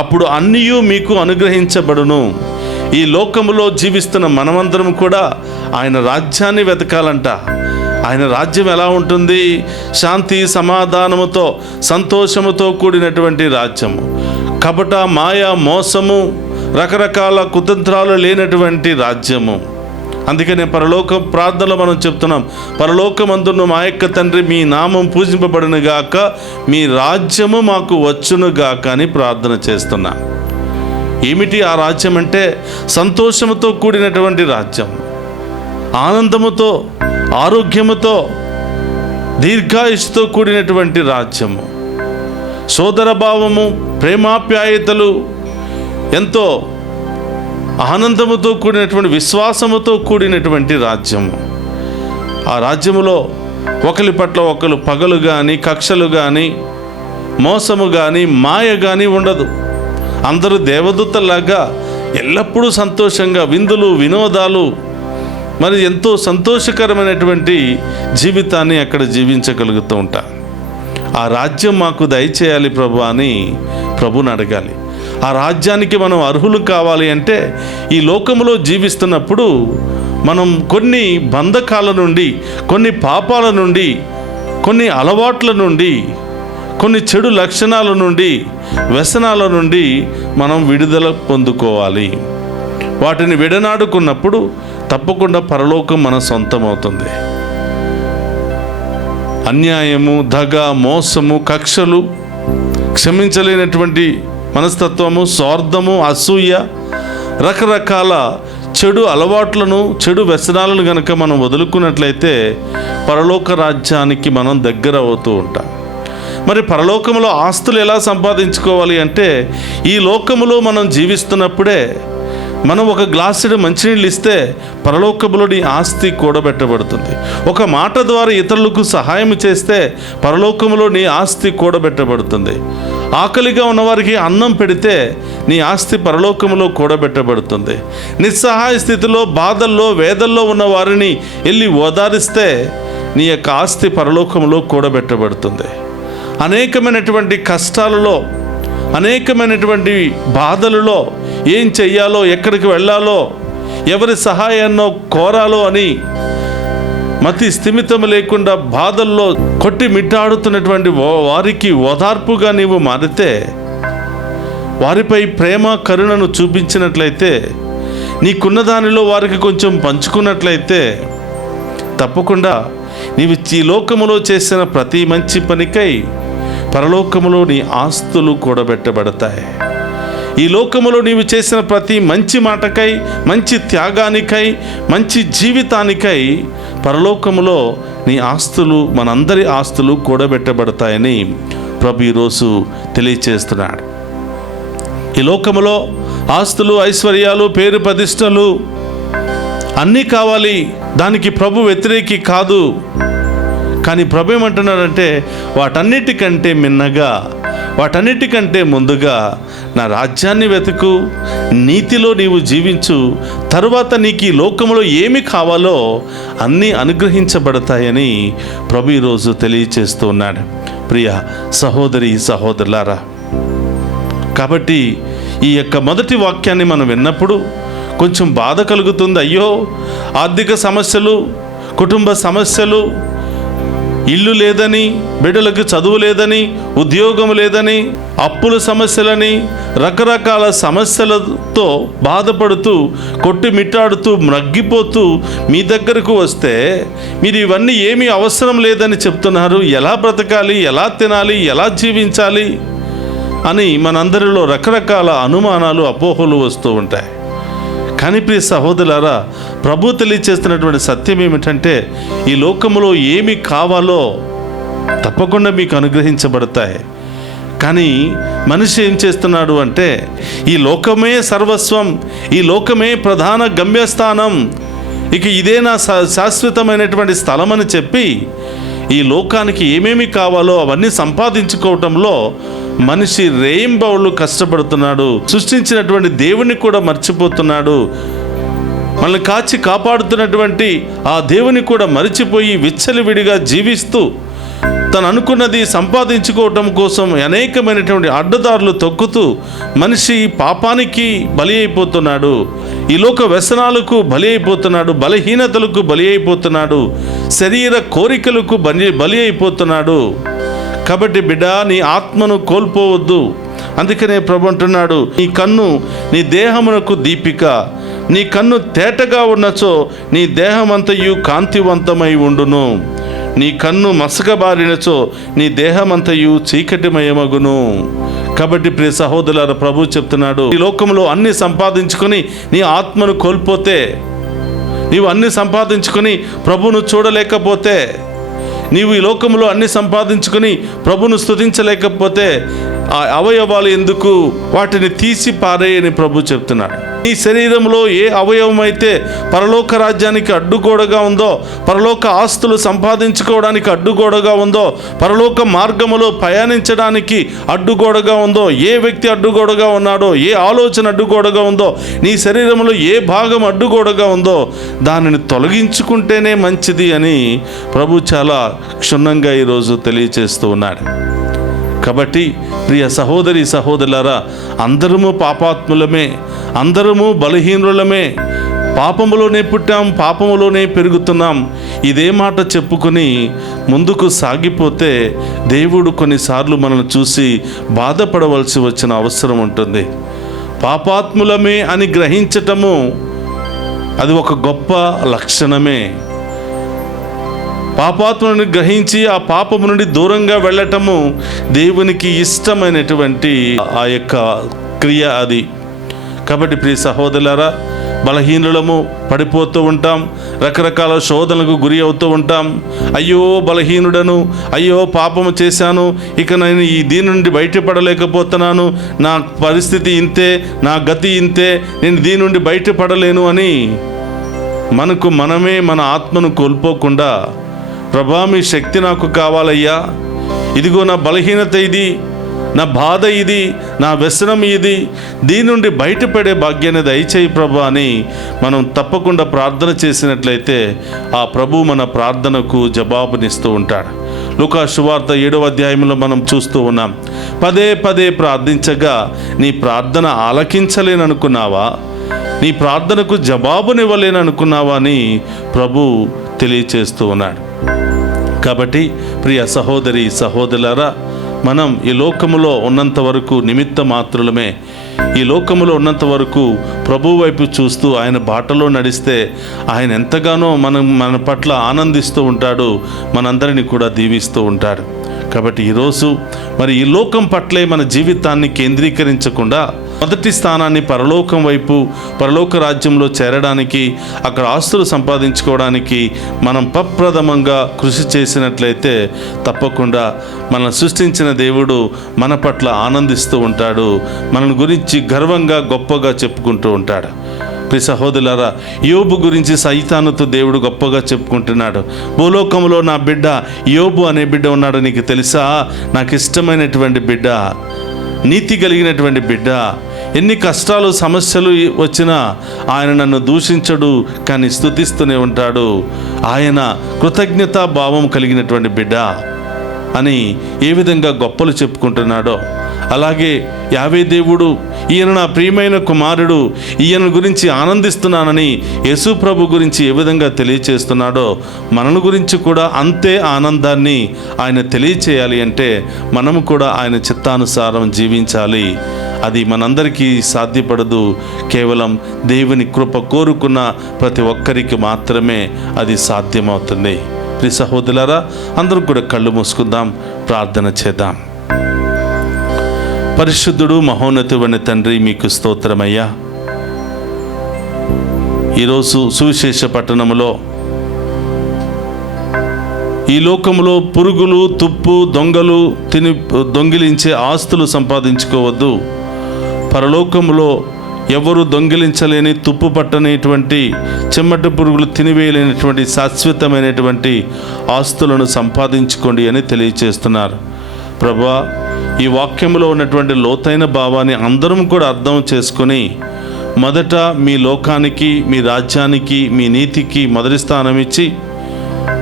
అప్పుడు అన్నీయూ మీకు అనుగ్రహించబడును. ఈ లోకములో జీవిస్తున్న మనమందరం కూడా ఆయన రాజ్యాన్ని వెతకాలంట. ఆయన రాజ్యం ఎలా ఉంటుంది? శాంతి సమాధానముతో సంతోషముతో కూడినటువంటి రాజ్యము. కపట, మాయ, మోసము, రకరకాల కుతంత్రాలు లేనటువంటి రాజ్యము. అందుకనే పరలోక ప్రార్థనలో మనం చెప్తున్నాం, పరలోకమందున్న మా యొక్క తండ్రి, మీ నామం పూజింపబడును గాక, మీ రాజ్యము మాకు వచ్చును గాక అని ప్రార్థన చేస్తున్నాం. ఏమిటి ఆ రాజ్యం అంటే? సంతోషముతో కూడినటువంటి రాజ్యం, ఆనందముతో, ఆరోగ్యముతో, దీర్ఘాయుష్తో కూడినటువంటి రాజ్యము, సోదర భావము, ప్రేమాప్యాయతలు, ఎంతో ఆనందముతో కూడినటువంటి, విశ్వాసముతో కూడినటువంటి రాజ్యము. ఆ రాజ్యములో ఒకరి పట్ల ఒకరు పగలు కానీ, కక్షలు కానీ, మోసము కానీ, మాయ కానీ ఉండదు. అందరూ దేవదూతల్లాగా ఎల్లప్పుడూ సంతోషంగా విందులు, వినోదాలు, మరి ఎంతో సంతోషకరమైనటువంటి జీవితాన్ని అక్కడ జీవించగలుగుతూ ఉంటారు. ఆ రాజ్యం మాకు దయచేయాలి ప్రభు అని ప్రభుని అడగాలి. ఆ రాజ్యానికి మనం అర్హులు కావాలి అంటే ఈ లోకములో జీవిస్తున్నప్పుడు మనం కొన్ని బంధకాల నుండి, కొన్ని పాపాల నుండి, కొన్ని అలవాట్ల నుండి, కొన్ని చెడు లక్షణాల నుండి, వ్యసనాల నుండి మనం విడుదల పొందుకోవాలి. వాటిని విడనాడుకున్నప్పుడు తప్పకుండా పరలోకం మన సొంతమవుతుంది. అన్యాయము, దగ, మోసము, కక్షలు, క్షమించలేనటువంటి మనస్తత్వము, స్వార్థము, అసూయ, రకరకాల చెడు అలవాట్లను, చెడు వ్యసనాలను గనక మనం వదులుకున్నట్లయితే పరలోక రాజ్యానికి మనం దగ్గర అవుతూ ఉంటాం. మరి పరలోకములో ఆస్తులు ఎలా సంపాదించుకోవాలి అంటే ఈ లోకములో మనం జీవిస్తున్నప్పుడే మనం ఒక గ్లాసుడు మంచినీళ్ళు ఇస్తే పరలోకములో నీ ఆస్తి కూడబెట్టబడుతుంది. ఒక మాట ద్వారా ఇతరులకు సహాయం చేస్తే పరలోకములో నీ ఆస్తి కూడబెట్టబడుతుంది. ఆకలిగా ఉన్నవారికి అన్నం పెడితే నీ ఆస్తి పరలోకములో కూడబెట్టబడుతుంది. నిస్సహాయ స్థితిలో, బాధల్లో, వేదల్లో ఉన్న వారిని వెళ్ళి ఓదారిస్తే నీ యొక్క ఆస్తి పరలోకములో కూడబెట్టబడుతుంది. అనేకమైనటువంటి కష్టాలలో, అనేకమైనటువంటి బాధలలో ఏం చెయ్యాలో, ఎక్కడికి వెళ్ళాలో, ఎవరి సహాయాన్నో కోరాలో అని మతి స్థిమితం లేకుండా బాధల్లో కొట్టి మిట్టాడుతున్నటువంటి వారికి ఓదార్పుగా నీవు మారితే, వారిపై ప్రేమ కరుణను చూపించినట్లయితే, నీకున్న దానిలో వారికి కొంచెం పంచుకున్నట్లయితే తప్పకుండా నీవు ఈ లోకములో చేసిన ప్రతి మంచి పనికై పరలోకములో నీ ఆస్తులు కూడబెట్టబడతాయి. ఈ లోకములో నీవు చేసిన ప్రతి మంచి మాటకై, మంచి త్యాగానికై, మంచి జీవితానికై పరలోకములో నీ ఆస్తులు, మనందరి ఆస్తులు కూడబెట్టబడతాయని ప్రభు ఈరోజు తెలియచేస్తున్నాడు. ఈ లోకములో ఆస్తులు, ఐశ్వర్యాలు, పేరు ప్రతిష్టలు అన్నీ కావాలి, దానికి ప్రభు వ్యతిరేకి కాదు. కానీ ప్రభు ఏమంటున్నాడంటే వాటన్నిటికంటే మిన్నగా, వాటన్నిటికంటే ముందుగా నా రాజ్యాన్ని వెతుకు, నీతిలో నీవు జీవించు, తరువాత నీకు ఈ లోకంలో ఏమి కావాలో అన్నీ అనుగ్రహించబడతాయని ప్రభు ఈరోజు తెలియచేస్తూ ఉన్నాడు. ప్రియ సహోదరి సహోదరులారా, కాబట్టి ఈ యొక్క మొదటి వాక్యాన్ని మనం విన్నప్పుడు కొంచెం బాధ కలుగుతుంది. అయ్యో, ఆర్థిక సమస్యలు, కుటుంబ సమస్యలు, ఇల్లు లేదని, బిడ్డలకు చదువు లేదని, ఉద్యోగం లేదని, అప్పుల సమస్యలని, రకరకాల సమస్యలతో బాధపడుతూ, కొట్టుమిట్టాడుతూ, మ్రగ్గిపోతూ మీ దగ్గరకు వస్తే మీరు ఇవన్నీ ఏమీ అవసరం లేదని చెప్తున్నారు. ఎలా బ్రతకాలి, ఎలా తినాలి, ఎలా జీవించాలి అని మనందరిలో రకరకాల అనుమానాలు, అపోహలు వస్తూ ఉంటాయి. కానీ ప్రియ సహోదరులారా, ప్రభు తెలియచేస్తున్నటువంటి సత్యం ఏమిటంటే ఈ లోకములో ఏమి కావాలో తప్పకుండా మీకు అనుగ్రహించబడతాయి. కానీ మనిషి ఏం చేస్తున్నాడు అంటే ఈ లోకమే సర్వస్వం, ఈ లోకమే ప్రధాన గమ్యస్థానం, ఇక ఇదే నా శాశ్వతమైనటువంటి స్థలం అని చెప్పి ఈ లోకానికి ఏమేమి కావాలో అవన్నీ సంపాదించుకోవటంలో మనిషి రేయింబవళ్ళు కష్టపడుతున్నాడు. సృష్టించినటువంటి దేవుని కూడా మర్చిపోతున్నాడు. మనల్ని కాచి కాపాడుతున్నటువంటి ఆ దేవుని కూడా మరిచిపోయి విచ్చలవిడిగా జీవిస్తూ తను అనుకున్నది సంపాదించుకోవటం కోసం అనేకమైనటువంటి అడ్డదారులు తొక్కుతూ మనిషి పాపానికి బలి అయిపోతున్నాడు. ఈ లోక వ్యసనాలకు బలి అయిపోతున్నాడు, బలహీనతలకు బలి అయిపోతున్నాడు, శరీర కోరికలకు బలి అయిపోతున్నాడు. కాబట్టి బిడ్డ, నీ ఆత్మను కోల్పోవద్దు. అందుకనే ప్రభు అంటున్నాడు, నీ కన్ను నీ దేహమునకు దీపిక, నీ కన్ను తేటగా ఉన్నచో నీ దేహమంతయు కాంతివంతమై ఉండును, నీ కన్ను మసకబారినచో నీ దేహమంతయు చీకటిమయమగును. కాబట్టి ప్రియ సహోదరులారా, ప్రభు చెప్తున్నాడు, ఈ లోకంలో అన్ని సంపాదించుకొని నీ ఆత్మను కోల్పోతే, నీవు అన్ని సంపాదించుకొని ప్రభువును చూడలేకపోతే, నీవు ఈ లోకంలో అన్ని సంపాదించుకొని ప్రభును స్తుతించలేకపోతే ఆ అవయవాలు ఎందుకు, వాటిని తీసి పారేయని ప్రభు చెప్తున్నాడు. ఈ శరీరంలో ఏ అవయవం అయితే పరలోక రాజ్యానికి అడ్డుగోడగా ఉందో, పరలోక ఆస్తులు సంపాదించుకోవడానికి అడ్డుగోడగా ఉందో, పరలోక మార్గములో ప్రయాణించడానికి అడ్డుగోడగా ఉందో, ఏ వ్యక్తి అడ్డుగోడగా ఉన్నాడో, ఏ ఆలోచన అడ్డుగోడగా ఉందో, నీ శరీరంలో ఏ భాగం అడ్డుగోడగా ఉందో దానిని తొలగించుకుంటేనే మంచిది అని ప్రభు చాలా క్షుణ్ణంగా ఈరోజు తెలియచేస్తూ ఉన్నాడు. కాబట్టి ప్రియ సహోదరి సహోదరులారా, అందరము పాపాత్ములమే, అందరము బలహీనులమే, పాపములోనే పుట్టాం, పాపములోనే పెరుగుతున్నాం. ఇదే మాట చెప్పుకొని ముందుకు సాగిపోతే దేవుడు కొన్నిసార్లు మనల్ని చూసి బాధపడవలసి వచ్చిన అవసరం ఉంటుంది. పాపాత్ములమే అని గ్రహించటము అది ఒక గొప్ప లక్షణమే. పాపాత్ములను గ్రహించి ఆ పాపము నుండి దూరంగా వెళ్ళటము దేవునికి ఇష్టమైనటువంటి ఆ యొక్క క్రియ అది. కాబట్టి ప్రియ సహోదరులారా, బలహీనులము, పడిపోతూ ఉంటాం, రకరకాల శోధనలకు గురి అవుతూ ఉంటాం. అయ్యో బలహీనుడను, అయ్యో పాపము చేశాను, ఇక నేను దీని నుండి బయటపడలేకపోతున్నాను, నా పరిస్థితి ఇంతే, నా గతి ఇంతే, నేను దీని నుండి బయటపడలేను అని మనమే మన ఆత్మను కోల్పోకుండా, ప్రభా మీ శక్తి నాకు కావాలయ్యా, ఇదిగో నా బలహీనత ఇది, నా బాధ ఇది, నా వ్యసనం ఇది, దీని నుండి బయటపడే భాగ్యాన్ని దయచేయి ప్రభా అని మనం తప్పకుండా ప్రార్థన చేసినట్లయితే ఆ ప్రభు మన ప్రార్థనకు జవాబునిస్తూ ఉంటాడు. లూకా సువార్త 7వ అధ్యాయంలో మనం చూస్తూ ఉన్నాం. పదే పదే ప్రార్థించగా నీ ప్రార్థన ఆలకించలేననుకున్నావా, నీ ప్రార్థనకు జవాబునివ్వలేననుకున్నావా అని ప్రభు తెలియచేస్తూ ఉన్నాడు. కాబట్టి ప్రియ సహోదరి సహోదరులారా, మనం ఈ లోకములో ఉన్నంత వరకు నిమిత్త మాత్రులమే. ఈ లోకములో ఉన్నంత వరకు ప్రభు వైపు చూస్తూ ఆయన బాటలో నడిస్తే ఆయన ఎంతగానో మన పట్ల ఆనందిస్తూ ఉంటాడు, మనందరినీ కూడా దీవిస్తూ ఉంటాడు. కాబట్టి ఈరోజు మరి ఈ లోకం పట్లే మన జీవితాన్ని కేంద్రీకరించకుండా మొదటి స్థానాన్ని పరలోకం వైపు, పరలోక రాజ్యంలో చేరడానికి, అక్కడ ఆస్తులు సంపాదించుకోవడానికి మనం ప్రప్రథమంగా కృషి చేసినట్లయితే తప్పకుండా మనల్ని సృష్టించిన దేవుడు మన పట్ల ఆనందిస్తూ ఉంటాడు, మన గురించి గర్వంగా గొప్పగా చెప్పుకుంటూ ఉంటాడు. ప్రియ సహోదరులారా, యోబు గురించి సైతానుతో దేవుడు గొప్పగా చెప్పుకుంటున్నాడు. భూలోకంలో నా బిడ్డ యోబు అనే బిడ్డ ఉన్నాడు, నీకు తెలుసా, నాకు ఇష్టమైనటువంటి బిడ్డ, నీతి కలిగినటువంటి బిడ్డ, ఎన్ని కష్టాలు సమస్యలు వచ్చినా ఆయన నన్ను దూషించడు, కానీ స్తుతిస్తూనే ఉంటాడు, ఆయన కృతజ్ఞతా భావం కలిగినటువంటి బిడ్డ అని ఏ విధంగా గొప్పలు చెప్పుకుంటున్నాడో, అలాగే యావే దేవుడు ఈయన నా ప్రియమైన కుమారుడు, ఈయన గురించి ఆనందిస్తున్నానని యేసు ప్రభు గురించి ఏ విధంగా తెలియచేస్తున్నాడో మనను గురించి కూడా అంతే ఆనందాన్ని ఆయన తెలియచేయాలి అంటే మనము కూడా ఆయన చిత్తానుసారం జీవించాలి. అది మనందరికీ సాధ్యపడదు, కేవలం దేవుని కృప కోరుకున్న ప్రతి ఒక్కరికి మాత్రమే అది సాధ్యమవుతుంది. ప్రియ సహోదరులారా, అందరం కూడా కళ్ళు మూసుకుందాం, ప్రార్థన చేద్దాం. పరిశుద్ధుడు మహోన్నతుడైన తండ్రి, మీకు స్తోత్రమయ్యా. ఈరోజు సువిశేష పట్టణంలో ఈ లోకంలో పురుగులు, తుప్పు, దొంగలు దొంగిలించే ఆస్తులు సంపాదించుకోవద్దు. పరలోకంలో ఎవరు దొంగిలించలేని, తుప్పు పట్టనేటువంటి, చెమ్మటి పురుగులు తినివేయలేనటువంటి శాశ్వతమైనటువంటి ఆస్తులను సంపాదించుకోండి అని తెలియచేస్తున్నారు. ప్రభా, ఈ వాక్యంలో ఉన్నటువంటి లోతైన భావాన్ని అందరం కూడా అర్థం చేసుకొని మొదట మీ లోకానికి, మీ రాజ్యానికి, మీ నీతికి మొదటి స్థానం ఇచ్చి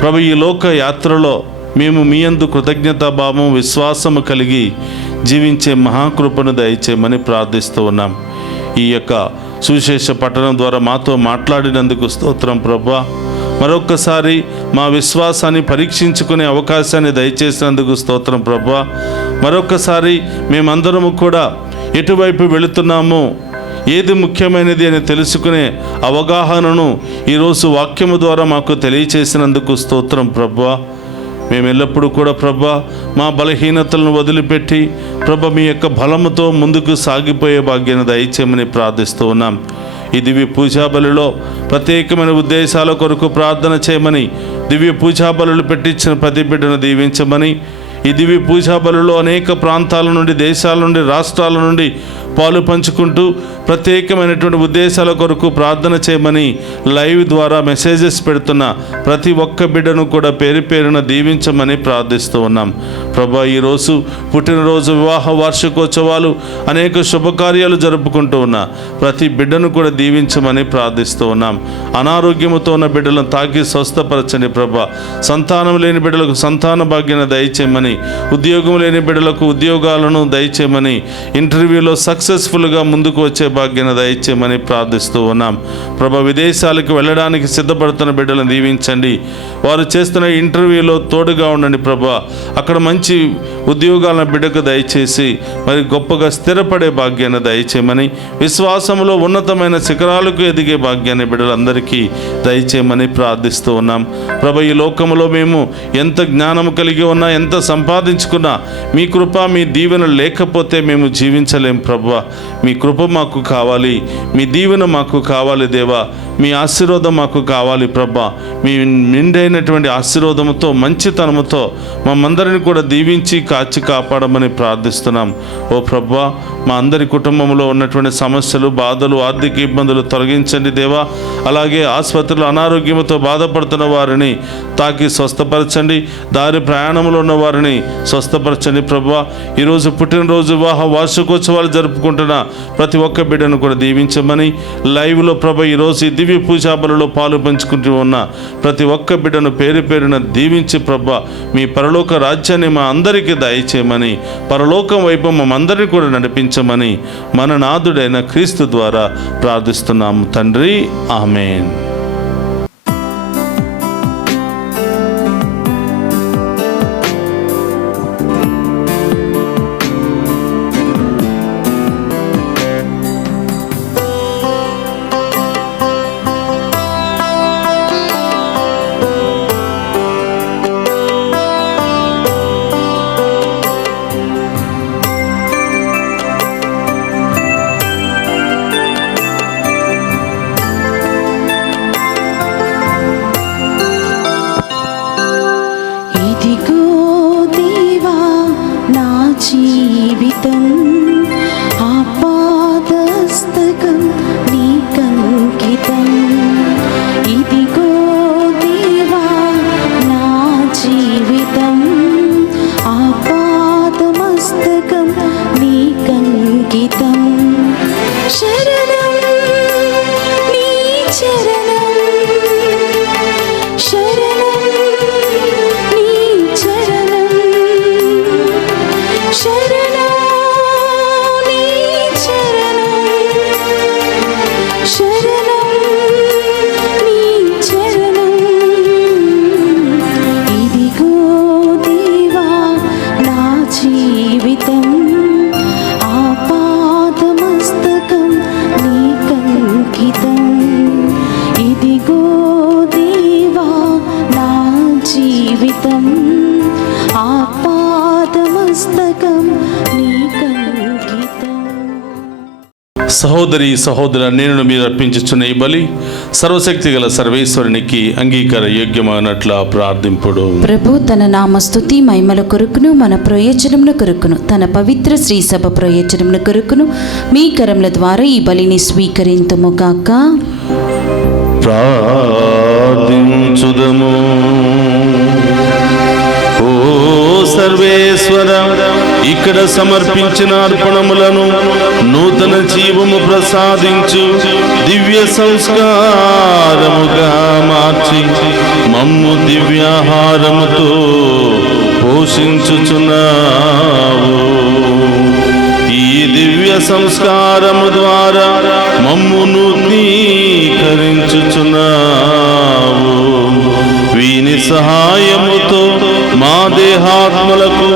ప్రభు ఈ లోక యాత్రలో మేము మీ యందు కృతజ్ఞతాభావం, విశ్వాసము కలిగి జీవించే మహాకృపను దయచేయమని ప్రార్థిస్తూ ఉన్నాం. ఈ యొక్క సువిశేష పట్టణం ద్వారా మాతో మాట్లాడినందుకు స్తోత్రం ప్రభువా. మరొక్కసారి మా విశ్వాసాన్ని పరీక్షించుకునే అవకాశాన్ని దయచేసినందుకు స్తోత్రం ప్రభువా. మరొక్కసారి మేమందరము కూడా ఎటువైపు వెళుతున్నామో, ఏది ముఖ్యమైనది అని తెలుసుకునే అవగాహనను ఈరోజు వాక్యము ద్వారా మాకు తెలియచేసినందుకు స్తోత్రం ప్రభువా. మేము ఎల్లప్పుడూ కూడా ప్రభా మా బలహీనతలను వదిలిపెట్టి ప్రభ మీ యొక్క బలముతో ముందుకు సాగిపోయే భాగ్యాన్ని దయచేయమని ప్రార్థిస్తూ ఉన్నాం. ఈ దివ్య పూజాబలిలో ప్రత్యేకమైన ఉద్దేశాల కొరకు ప్రార్థన చేయమని, దివ్య పూజాబలులు పెట్టించిన ప్రతి బిడ్డను దీవించమని, ఈ దివ్య పూజాబలిలో అనేక ప్రాంతాల నుండి, దేశాల నుండి, రాష్ట్రాల నుండి పాలు పంచుకుంటూ ప్రత్యేకమైనటువంటి ఉద్దేశాల కొరకు ప్రార్థన చేయమని లైవ్ ద్వారా మెసేజెస్ పెడుతున్న ప్రతి ఒక్క బిడ్డను కూడా పేరు పేరున దీవించమని ప్రార్థిస్తూ ఉన్నాం. ప్రభా, ఈరోజు పుట్టినరోజు, వివాహ వార్షికోత్సవాలు, అనేక శుభకార్యాలు జరుపుకుంటూ ఉన్న ప్రతి బిడ్డను కూడా దీవించమని ప్రార్థిస్తూ ఉన్నాం. అనారోగ్యముతో ఉన్న బిడ్డలను తాకి స్వస్థపరచండి ప్రభా. సంతానం లేని బిడ్డలకు సంతాన భాగ్యాన్ని దయచేయమని, ఉద్యోగం లేని బిడ్డలకు ఉద్యోగాలను దయచేయమని, ఇంటర్వ్యూలో సక్సెస్ఫుల్గా ముందుకు వచ్చే భాగ్యాన్ని దయచేయమని ప్రార్థిస్తూ ఉన్నాం. ప్రభా, విదేశాలకు వెళ్ళడానికి సిద్ధపడుతున్న బిడ్డలను దీవించండి. వారు చేస్తున్న ఇంటర్వ్యూలో తోడుగా ఉండండి ప్రభా. అక్కడ మంచి ఉద్యోగాలను బిడ్డకు దయచేసి మరి గొప్పగా స్థిరపడే భాగ్యాన్ని దయచేయమని, విశ్వాసంలో ఉన్నతమైన శిఖరాలకు ఎదిగే భాగ్యాన్ని బిడ్డలందరికీ దయచేయమని ప్రార్థిస్తూ ఉన్నాం. ప్రభా, ఈ లోకంలో మేము ఎంత జ్ఞానం కలిగి ఉన్నా, ఎంత సంపాదించుకున్నా, మీ కృప, మీ దీవెన లేకపోతే మేము జీవించలేం ప్రభా. మీ కృప మాకు కావాలి, మీ దీవెన మాకు కావాలి దేవా. మీ ఆశీర్వాదం మాకు కావాలి ప్రభా. మీ నిండైనటువంటి ఆశీర్వాదంతో, మంచితనముతో మమ్మందరిని కూడా దీవించి కాచి కాపాడమని ప్రార్థిస్తున్నాం. ఓ ప్రభా, మా అందరి కుటుంబంలో ఉన్నటువంటి సమస్యలు, బాధలు, ఆర్థిక ఇబ్బందులు తొలగించండి దేవా. అలాగే ఆసుపత్రులు అనారోగ్యంతో బాధపడుతున్న వారిని తాకి స్వస్థపరచండి. దారి ప్రయాణంలో ఉన్న వారిని స్వస్థపరచండి ప్రభా. ఈరోజు పుట్టినరోజు, వివాహ వార్షికోత్సవాలు జరుపుకుంటున్న ప్రతి ఒక్క బిడ్డను కూడా దీవించమని, లైవ్లో ప్రభా ఈరోజు ఈ దివ్య పూజా బలిలో పాలు పంచుకుంటూ ఉన్న ప్రతి ఒక్క బిడ్డను పేరు పేరున దీవించి ప్రభా, మీ పరలోక రాజ్యాన్ని మా అందరికీ దయచేయమని, పరలోకం వైపు మమ్మందరినీ కూడా నడిపించమని మన నాథుడైన క్రీస్తు ద్వారా ప్రార్థిస్తున్నాము తండ్రి. ఆమేన్. సహోదరి సహోదర, నేను మీరు అర్పించుచున్న ఈ బలి సర్వశక్తి గల సర్వేశ్వరునికి అంగీకార యోగ్యమైనట్ల ప్రార్థింపుడు. ప్రభు తన నామ స్తుతి మహిమల కొరకును మన ప్రయోజనముల కొరకును తన పవిత్ర శ్రీ సభ ప్రయోజనముల కొరకును మీ కరముల ద్వారా ఈ బలిని స్వీకరింతుముగాక. ప్రార్థించుదము. ఓ సర్వేశ్వర, ఇక్కడ సమర్పించిన అర్పణములను నూతన జీవము ప్రసాదించు దివ్య సంస్కారముగా మార్చి మమ్ము దివ్యాహారముతో పోషించుచున్నావు. ఈ దివ్య సంస్కారము ద్వారా మమ్ము నూతనీకరించుచున్నావు. వీని సహాయముతో మా దేహాత్మలకు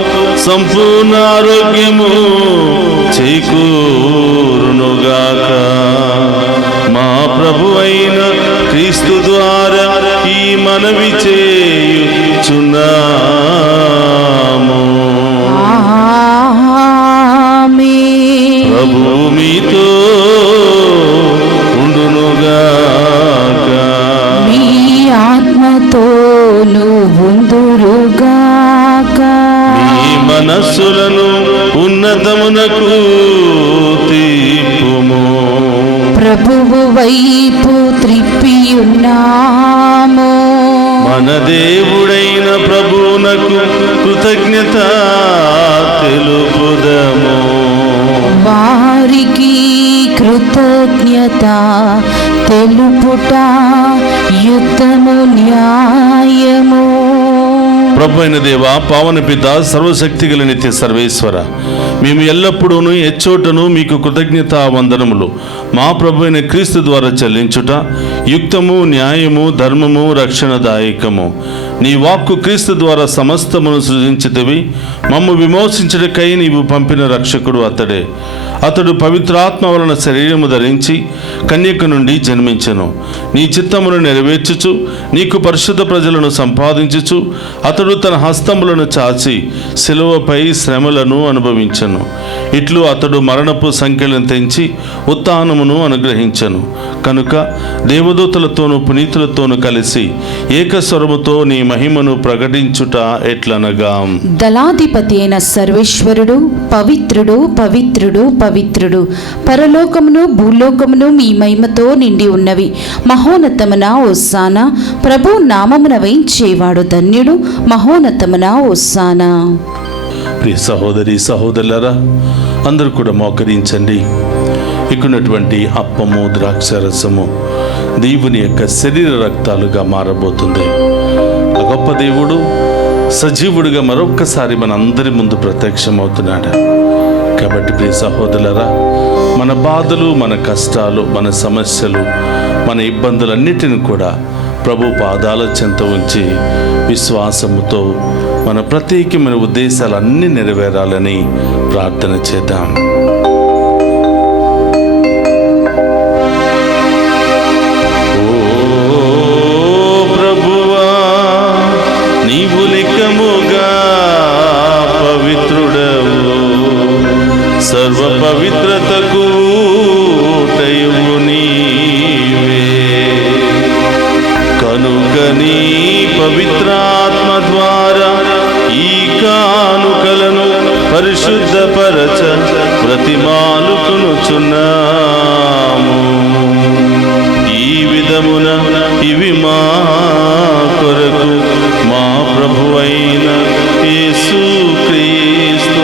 సంపూర్ణ ఆరోగ్యము చేకూరునుగాక. మా ప్రభు అయిన క్రీస్తు ద్వారా ఈ మనవి చేయుచున్నాము. ప్రభు మీతో ఉండునుగాక. మీ ఆత్మతోను ఉందురుగాక. మీ మనస్సులను ఉన్నతమునకు ప్రభువు వైపు త్రిప్పి ఉన్నాము. మన దేవుడైన ప్రభువునకు కృతజ్ఞత తెలుపుదము. వారికి కృతజ్ఞత తెలుపుట యుద్ధము న్యాయము. ప్రభు అయిన దేవ, పావన పిత, సర్వశక్తి గల నిత్య సర్వేశ్వర, మేము ఎల్లప్పుడూ ఎచ్చోటను మీకు కృతజ్ఞత వందనములు మా ప్రభు అయిన క్రీస్తు ద్వారా చెల్లించుట యుక్తము, న్యాయము, ధర్మము, రక్షణదాయకము. నీ వాక్కు క్రీస్తు ద్వారా సమస్తమును సృజించితివి. మమ్ము విమోచించుటకై నీవు పంపిన రక్షకుడు అతడే. అతడు పవిత్రాత్మ వలన శరీరము ధరించి కన్యక నుండి జన్మించెను. నీ చిత్తమును నెరవేర్చుచు నీకు పరిశుద్ధ ప్రజలను సంపాదించుచు అతడు తన హస్తములను చాచి శిలువపై శ్రమలను అనుభవించెను. ఇట్లు అతడు మరణపు సంఖ్యలను తెంచి ఉత్థానమును అనుగ్రహించెను. కనుక దేవదూతలతోనూ పునీతులతోనూ కలిసి ఏకస్వరముతో నీ మహిమను ప్రకటించుట ఎట్లనగా, దళాధిపతి అయిన సర్వేశ్వరుడు పవిత్రుడు పవిత్రుడు పవిత్రుడు, పరలోకమును భూలోకమును మీ మహిమతో నిండి ఉన్నవి. మహోన్నతమున హోసానా, ప్రభు నామమున వేయించేవాడు ధన్యుడు. మహోన్నతమున హోసానా. ప్రియ సహోదరి సహోదరులారా, అందరూ కూడా మోకరించండి. ఇక్కడున్నటువంటి అప్పము, ద్రాక్షరసము దేవుని యొక్క శరీర రక్తాలుగా మారబోతుంది. ఆ గొప్ప దేవుడు సజీవుడిగా మరొక్కసారి మన అందరి ముందు ప్రత్యక్షమవుతున్నాడు. కాబట్టి ప్రియ సహోదరులారా, మన బాధలు, మన కష్టాలు, మన సమస్యలు, మన ఇబ్బందులన్నిటిని కూడా ప్రభు పాదాల చెంత ఉంచి విశ్వాసముతో మన ప్రత్యేకమైన ఉద్దేశాలన్నీ నెరవేరాలని ప్రార్థన చేద్దాం. సర్వ పవిత్రతకు ఊటయు నీవే. కనుక నీ పవిత్రాత్మ ద్వారా ఈ కానుకలను పరిశుద్ధపరచ ప్రతిమాలుకొనుచున్నాము. ఈ విధమున ఇవి మా కొరకు మా ప్రభువైన యేసు క్రీస్తు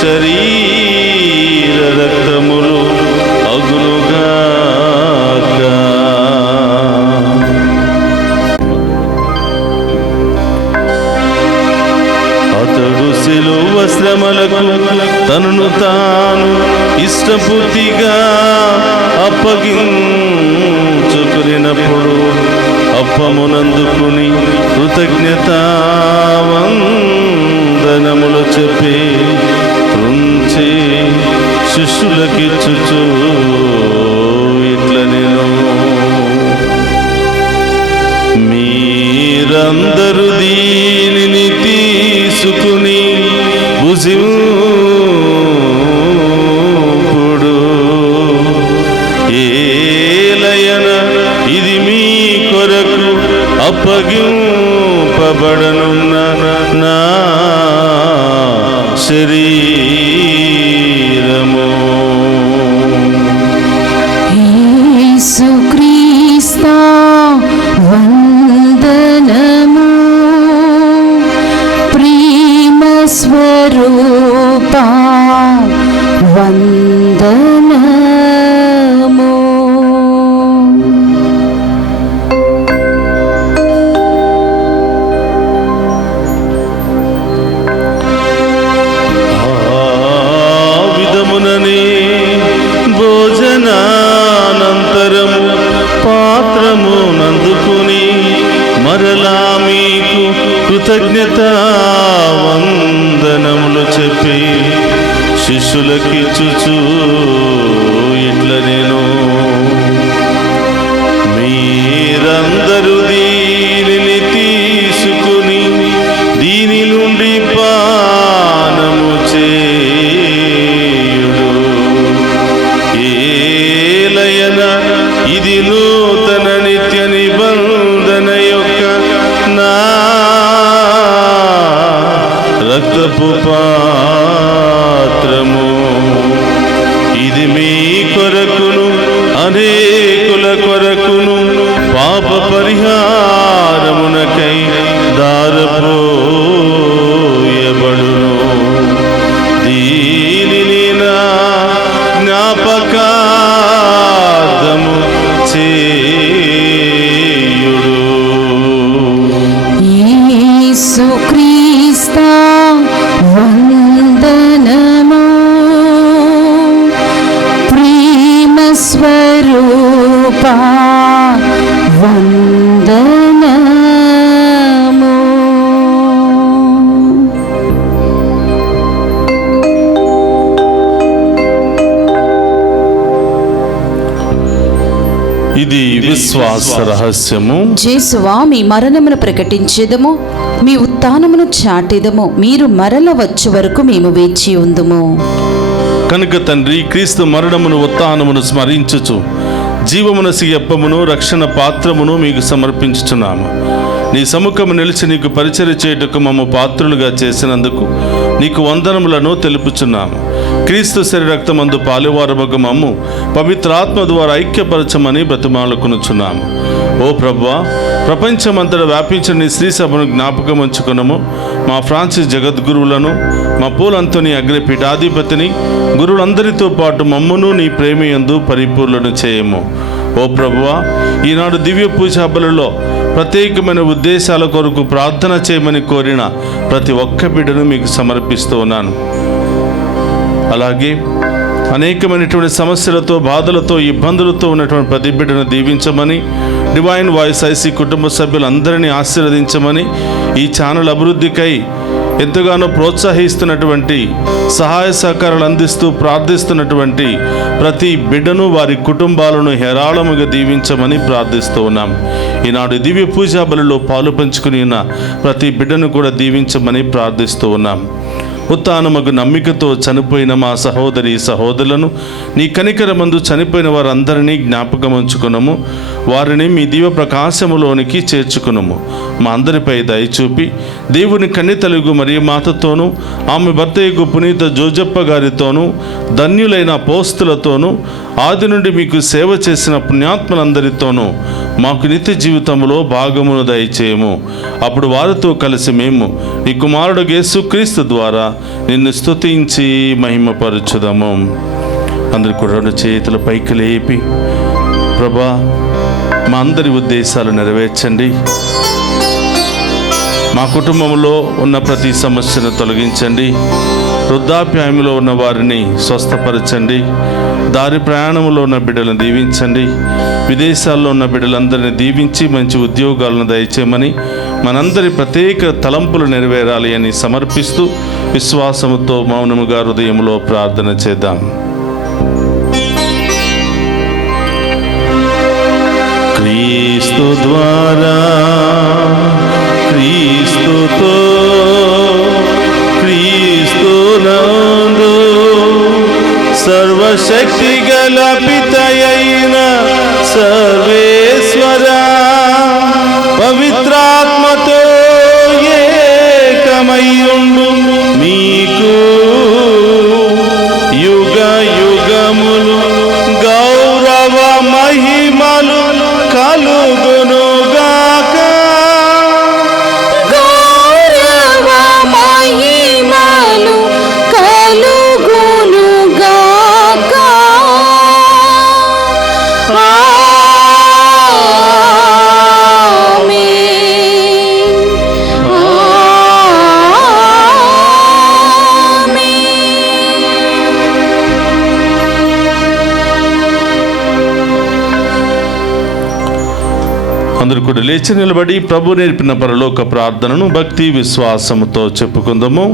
శరీర రక్తములు అగునుగాక. అతడు శిలువ శ్రమలకు తనను తాను ఇష్టపూర్తిగా అప్పగించుకున్నప్పుడు అప్పమునందుకుని కృతజ్ఞతావందనములు చెప్పి త్రుంచి శిష్యులకిచ్చుచు ఇట్లనెను, మీరందరూ దీనిని తీసుకుని భుజింపుడు. ఏలయన ఇది మీ కొరకు అప్పగింపబడనున్న నా శరీరము. యేసుక్రీస్తు వందనము. ప్రేమ స్వరూపా వందనము. భోజనానంతరము పాత్రము నందుకుని మరలా మీకు కృతజ్ఞత వందనములు చెప్పి శిష్యులకిచ్చుచు ఇట్లనెను, మీరందరూ దీనిని తీసుకుని దీని నుండి పానము చేయుడు. ఏలయన ఇది నూతన నిత్య నిబంధన యొక్క నా రక్తపు పాత్రము. ఇది ఇది విశ్వాస రహస్యము. జేసువా, మీ మరణమును ప్రకటించేదము, మీ ఉత్థానమును చాటెదము. మీరు మరల వచ్చు వరకు మేము వేచి ఉందుము. కనుక తండ్రి, క్రీస్తు మరణమును ఉత్థానమును స్మరించుచు జీవమునసి అప్పమును రక్షణ పాత్రమును మీకు సమర్పించుచున్నాము. నీ సముఖము నిలిచి నీకు పరిచర్య చేయుటకు మమ్ము పాత్రులుగా చేసినందుకు నీకు వందనములను తెలుపుచున్నాము. క్రీస్తు శరీరక్తమందు పాలువారమగు మమ్ము పవిత్రాత్మ ద్వారా ఐక్యపరచమని బ్రతిమాలుకొనుచున్నాము. ఓ ప్రభువా, ప్రపంచమంతటా వ్యాపించిన నీ శ్రీ సభను జ్ఞాపకం ఉంచుకునము. మా ఫ్రాన్సిస్ జగద్గురువులను, మా పోల్ అంతోని అగ్రి పీఠాధిపతిని, గురువులందరితో పాటు మమ్మును నీ ప్రేమయందు పరిపూర్ణను చేయము. ఓ ప్రభువా, ఈనాడు దివ్య పూజా బలిలో ప్రత్యేకమైన ఉద్దేశాల కొరకు ప్రార్థన చేయమని కోరిన ప్రతి ఒక్క బిడ్డను మీకు సమర్పిస్తూ ఉన్నాను. అలాగే అనేకమైనటువంటి సమస్యలతో, బాధలతో, ఇబ్బందులతో ఉన్నటువంటి ప్రతి బిడ్డను దీవించమని, డివైన్ వాయిస్ ఐసీ కుటుంబ సభ్యులందరినీ ఆశీర్వదించమని, ఈ ఛానల్ అభివృద్ధికై ఎంతగానో ప్రోత్సహిస్తున్నటువంటి, సహాయ సహకారాలు అందిస్తూ ప్రార్థిస్తున్నటువంటి ప్రతి బిడ్డను, వారి కుటుంబాలను హేరాళముగా దీవించమని ప్రార్థిస్తూ ఉన్నాం. ఈనాడు దివ్య పూజా బలిలో పాలు పంచుకుని ఉన్న ప్రతి బిడ్డను కూడా దీవించమని ప్రార్థిస్తూ ఉన్నాం. ఉత్థానమగు నమ్మికతో చనిపోయిన మా సహోదరి సహోదరులను, నీ కనికరమందు చనిపోయిన వారందరినీ జ్ఞాపకం ఉంచుకునము. వారిని మీ దివ్య ప్రకాశములోనికి చేర్చుకునము. మా అందరిపై దయచూపి దేవుని కన్యతలుగు మరియ మాతతోనూ, ఆమె భర్తయగు పునీత జోజప్ప గారితోనూ, ధన్యులైన అపోస్తులతోనూ, ఆది నుండి మీకు సేవ చేసిన పుణ్యాత్మలందరితోనూ మాకు నిత్య జీవితంలో భాగమును దయచేయము. అప్పుడు వారితో కలిసి మేము నీ కుమారుడు యేసుక్రీస్తు ద్వారా నిన్ను స్తుతించి మహిమపరచుదాము. అందరి కూడా 2 చేతుల పైకి లేపి, ప్రభా, మా అందరి ఉద్దేశాలు నెరవేర్చండి. మా కుటుంబంలో ఉన్న ప్రతి సమస్యను తొలగించండి. వృద్ధాప్యాయంలో ఉన్న వారిని స్వస్థపరచండి. దారి ప్రయాణంలో ఉన్న బిడ్డలను దీవించండి. విదేశాల్లో ఉన్న బిడ్డలందరినీ దీవించి మంచి ఉద్యోగాలను దయచేయమని, మనందరి ప్రత్యేక తలంపులు నెరవేరాలి అని సమర్పిస్తూ విశ్వాసముతో మౌనముగా హృదయంలో ప్రార్థన చేద్దాం. క్రీస్తు ద్వారా, క్రీస్తుతో, క్రీస్తునందు సర్వశక్తి గల పితయైన సర్వేశ్వర పవిత్రాత్మతో ఏకమయ్యుండు మీకు యుగ యుగములు గౌరవ మహిమలు కలుగునుగాక. గౌరవ మహిమలు కలుగునుగాక. అందరూ కూడా లేచి నిలబడి ప్రభు నేర్పిన పరలోక ప్రార్థనను భక్తి విశ్వాసముతో చెప్పుకుందాము.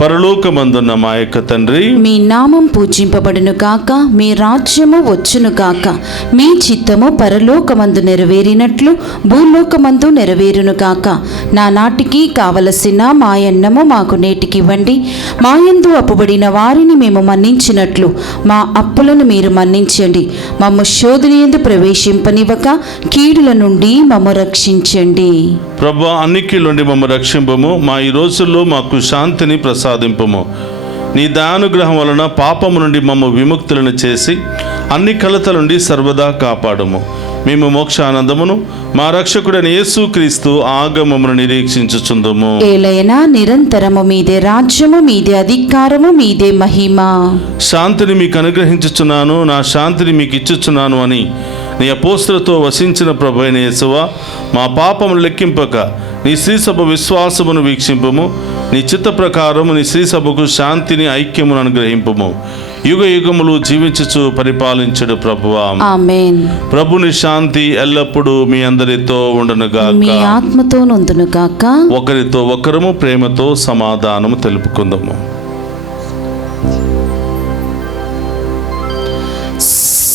పరలోకమందున్న మా యొక్క తండ్రి, మీ నామం పూజింపబడును గాక, మీ రాజ్యము వచ్చును గాక, మీ చిత్తము పరలోకమందు నెరవేరినట్లు భూలోకమందు నెరవేరును గాక. నా నాటికి కావలసిన మా అన్నము మాకు నేటికి ఇవ్వండి. మా యందు అప్పుబడిన వారిని మేము మన్నించినట్లు మా అప్పులను మీరు మన్నించండి. మమ్ము శోధన యందు ప్రవేశింపనివ్వక కీడుల నుండి మమ్ము రక్షించండి. ప్రభు, అన్నిటి నుండి మమ్మ రక్షింపము. మా ఈ రోజుల్లో మాకు శాంతిని ప్రసాదింపము. నీ దయానుగ్రహం వలన పాపము నుండి మమ్మ విముక్తులను చేసి అన్ని కలతల నుండి సర్వదా కాపాడము. మేము మోక్షానందమును మా రక్షకుడైన యేసుక్రీస్తు ఆగమమును నిరీక్షించుచుందుము. ఏలైనా నిరంతరము మీదే రాజ్యము, మీదే అధికారము, మీదే మహిమ. శాంతిని మీకు అనుగ్రహించుచున్నాను, నా శాంతిని మీకు ఇచ్చుచున్నాను అని నీ అపోస్తులతో వసించిన ప్రభు అయిన యేసువా, మా పాపమును లెక్కింపక నీ శ్రీసభ విశ్వాసమును వీక్షింపము. నీ చిత్త ప్రకారము నీ శ్రీసభకు శాంతిని, ఐక్యమును అనుగ్రహింపము. యుగ యుగములు జీవించుచు పరిపాలించుడు ప్రభువా. ఆమేన్. ప్రభుని శాంతి ఎల్లప్పుడూ మీ అందరితో ఉండునుగాక. మీ ఆత్మతో నుండునుగాక. ఒకరితో ఒకరము ప్రేమతో సమాధానము తెలుపుకుందాము.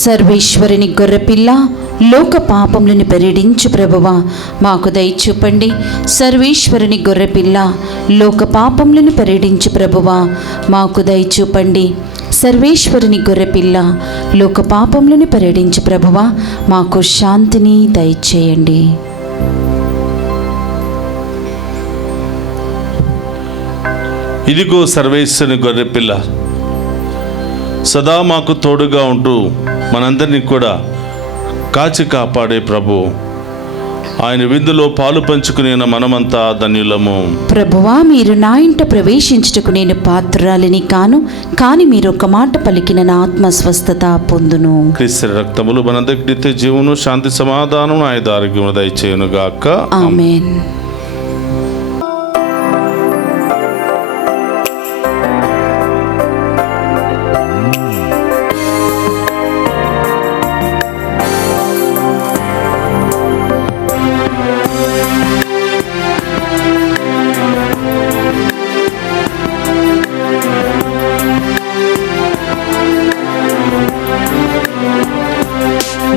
సర్వేశ్వరుని గొర్రెపిల్ల, లోక పాపములను పరిడించు ప్రభువా మాకు దయచూపండి. సర్వేశ్వరుని గొర్రెపిల్ల లోక పాపములను పరిడించు ప్రభువా మాకు దయచూపండి. సర్వేశ్వరుని గొర్రెపిల్ల లోక పాపములను పరిడించు ప్రభువా మాకు శాంతిని దయచేయండి. ఇదిగో సర్వేశ్వరుని గొర్రెపిల్ల, సదా మాకు తోడుగా ఉంటూ మనందరినీ కూడా కాచి కాపాడే ప్రభు, ఆయన విందులో పాలు పంచుకునే మనమంతా ధన్యులము. ప్రభువా, మీరు నా ఇంట ప్రవేశించుటకు నేను పాత్రురాలిని కాను, కానీ మీరు ఒక మాట పలికిన నా ఆత్మ స్వస్థత పొందును. క్రీస్తు రక్తములు మనందరికి నిత్య జీవమును, శాంతి, సమాధానం, ఆయుధ ఆరోగ్యమును దయచేయును గాక. ఆమేన్.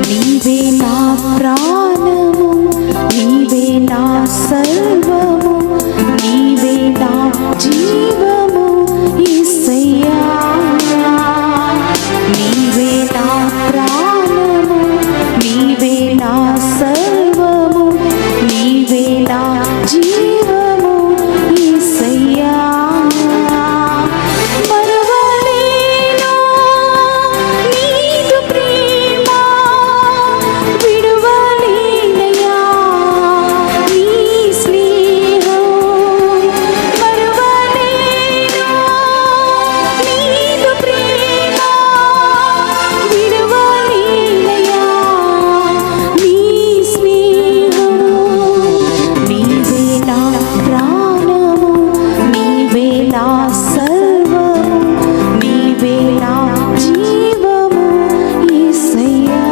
నీవే నా ప్రాణము, నీవే నా సర్వము, నీవే నా జీవము యేసయ్యా. నీవే నా ప్రాణము, నీవే నా సర్వము, నీవే నా జీవము యేసయ్యా. మరువలేను నీదు ప్రేమ, విడువలేనయ్యా నీ స్నేహం. మరువలేను నీదు ప్రేమ, విడువలేనయ్యా నీ స్నేహం. నీవే నా ప్రాణము, నీవే నా సర్వము, నీవే నా జీవము యేసయ్యా.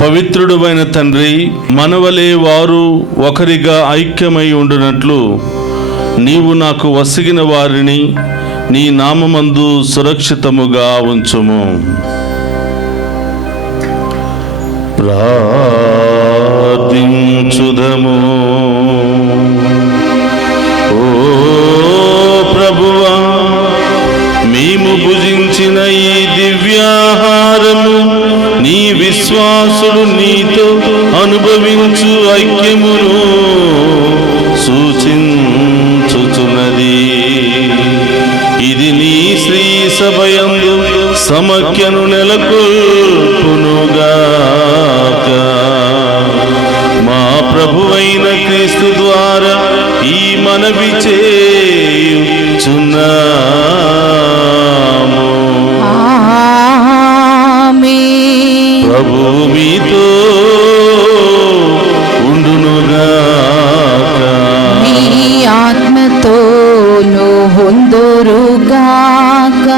పవిత్రుడువైన తండ్రి, మనవలే వారు ఒకరిగా ఐక్యమై ఉండునట్లు నీవు నాకు వసిగిన వారిని నీ నామమందు సురక్షితముగా ఉంచుము. ప్రార్థించుదము. ఓ ప్రభువా, మేము భుజించిన ఈ దివ్యాహారము నీ విశ్వాసులు నీతో అనుభవించు ఐక్యమును సూచించుచున్నది. ఇది నీ శ్రీ సభయందు సమాఖ్యను నెలకొల్పునుగాక. మా ప్రభువైన క్రీస్తు ద్వారా ఈ మనవి చేయుచున్నాము. ఆమేన్. ప్రభు మీతో ఉండునుగాక. మీ ఆత్మతోను హొందురుగాక.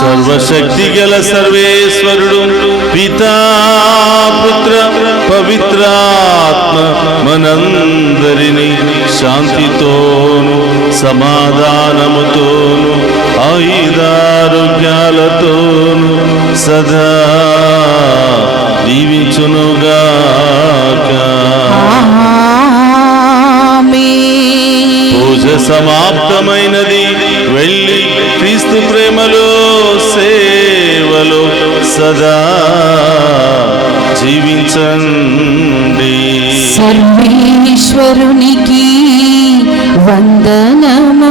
సర్వశక్తి గల సర్వేశ్వరుడు పితా, పుత్ర, పవిత్రాత్మ మనందరినీ శాంతితోను, సమాధానముతోను, ఆయుధారోగ్యాలతోను సదా దీవించునుగాక. ఆమేన్. పూజ సమాప్తమైనది. వెళ్ళి క్రీస్తు ప్రేమలో, సేవలో సదా జీవించండి. సర్వేశ్వరునికి వందనములు.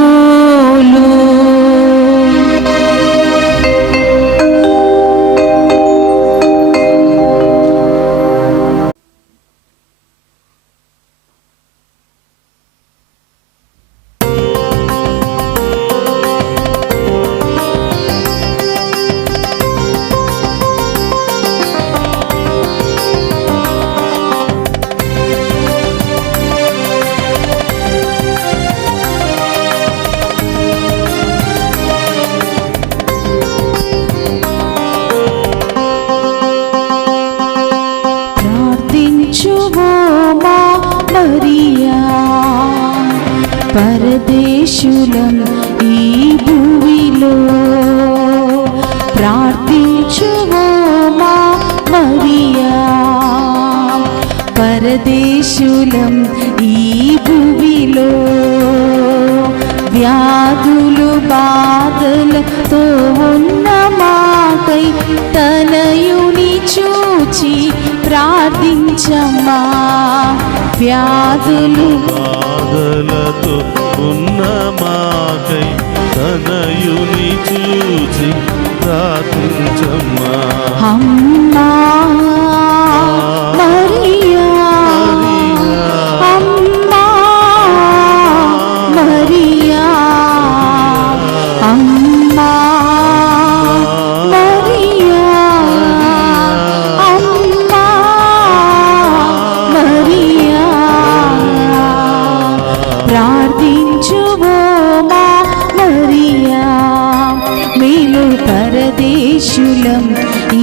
ప్రార్థించువో మా మరియా, పరదేశులం ఈ భూమిలో. ప్రార్థించువో పరదేశులం ఈ భూమిలో, వ్యాధులు బాధలతో ఉన్న మాకై తనయుని చూచి ప్రార్థించమ్మా. వ్యాధులు బాధలతో ఉన్న మాకై తనయుని చూసి ప్రార్థించమ్మా. అమ్మా మరియా, అమ్మా మరియా, అమ్మా మరియా, అమ్మా మరియా. ప్రార్థించువో మా మరియా, మేలు పరదేశులం ఈ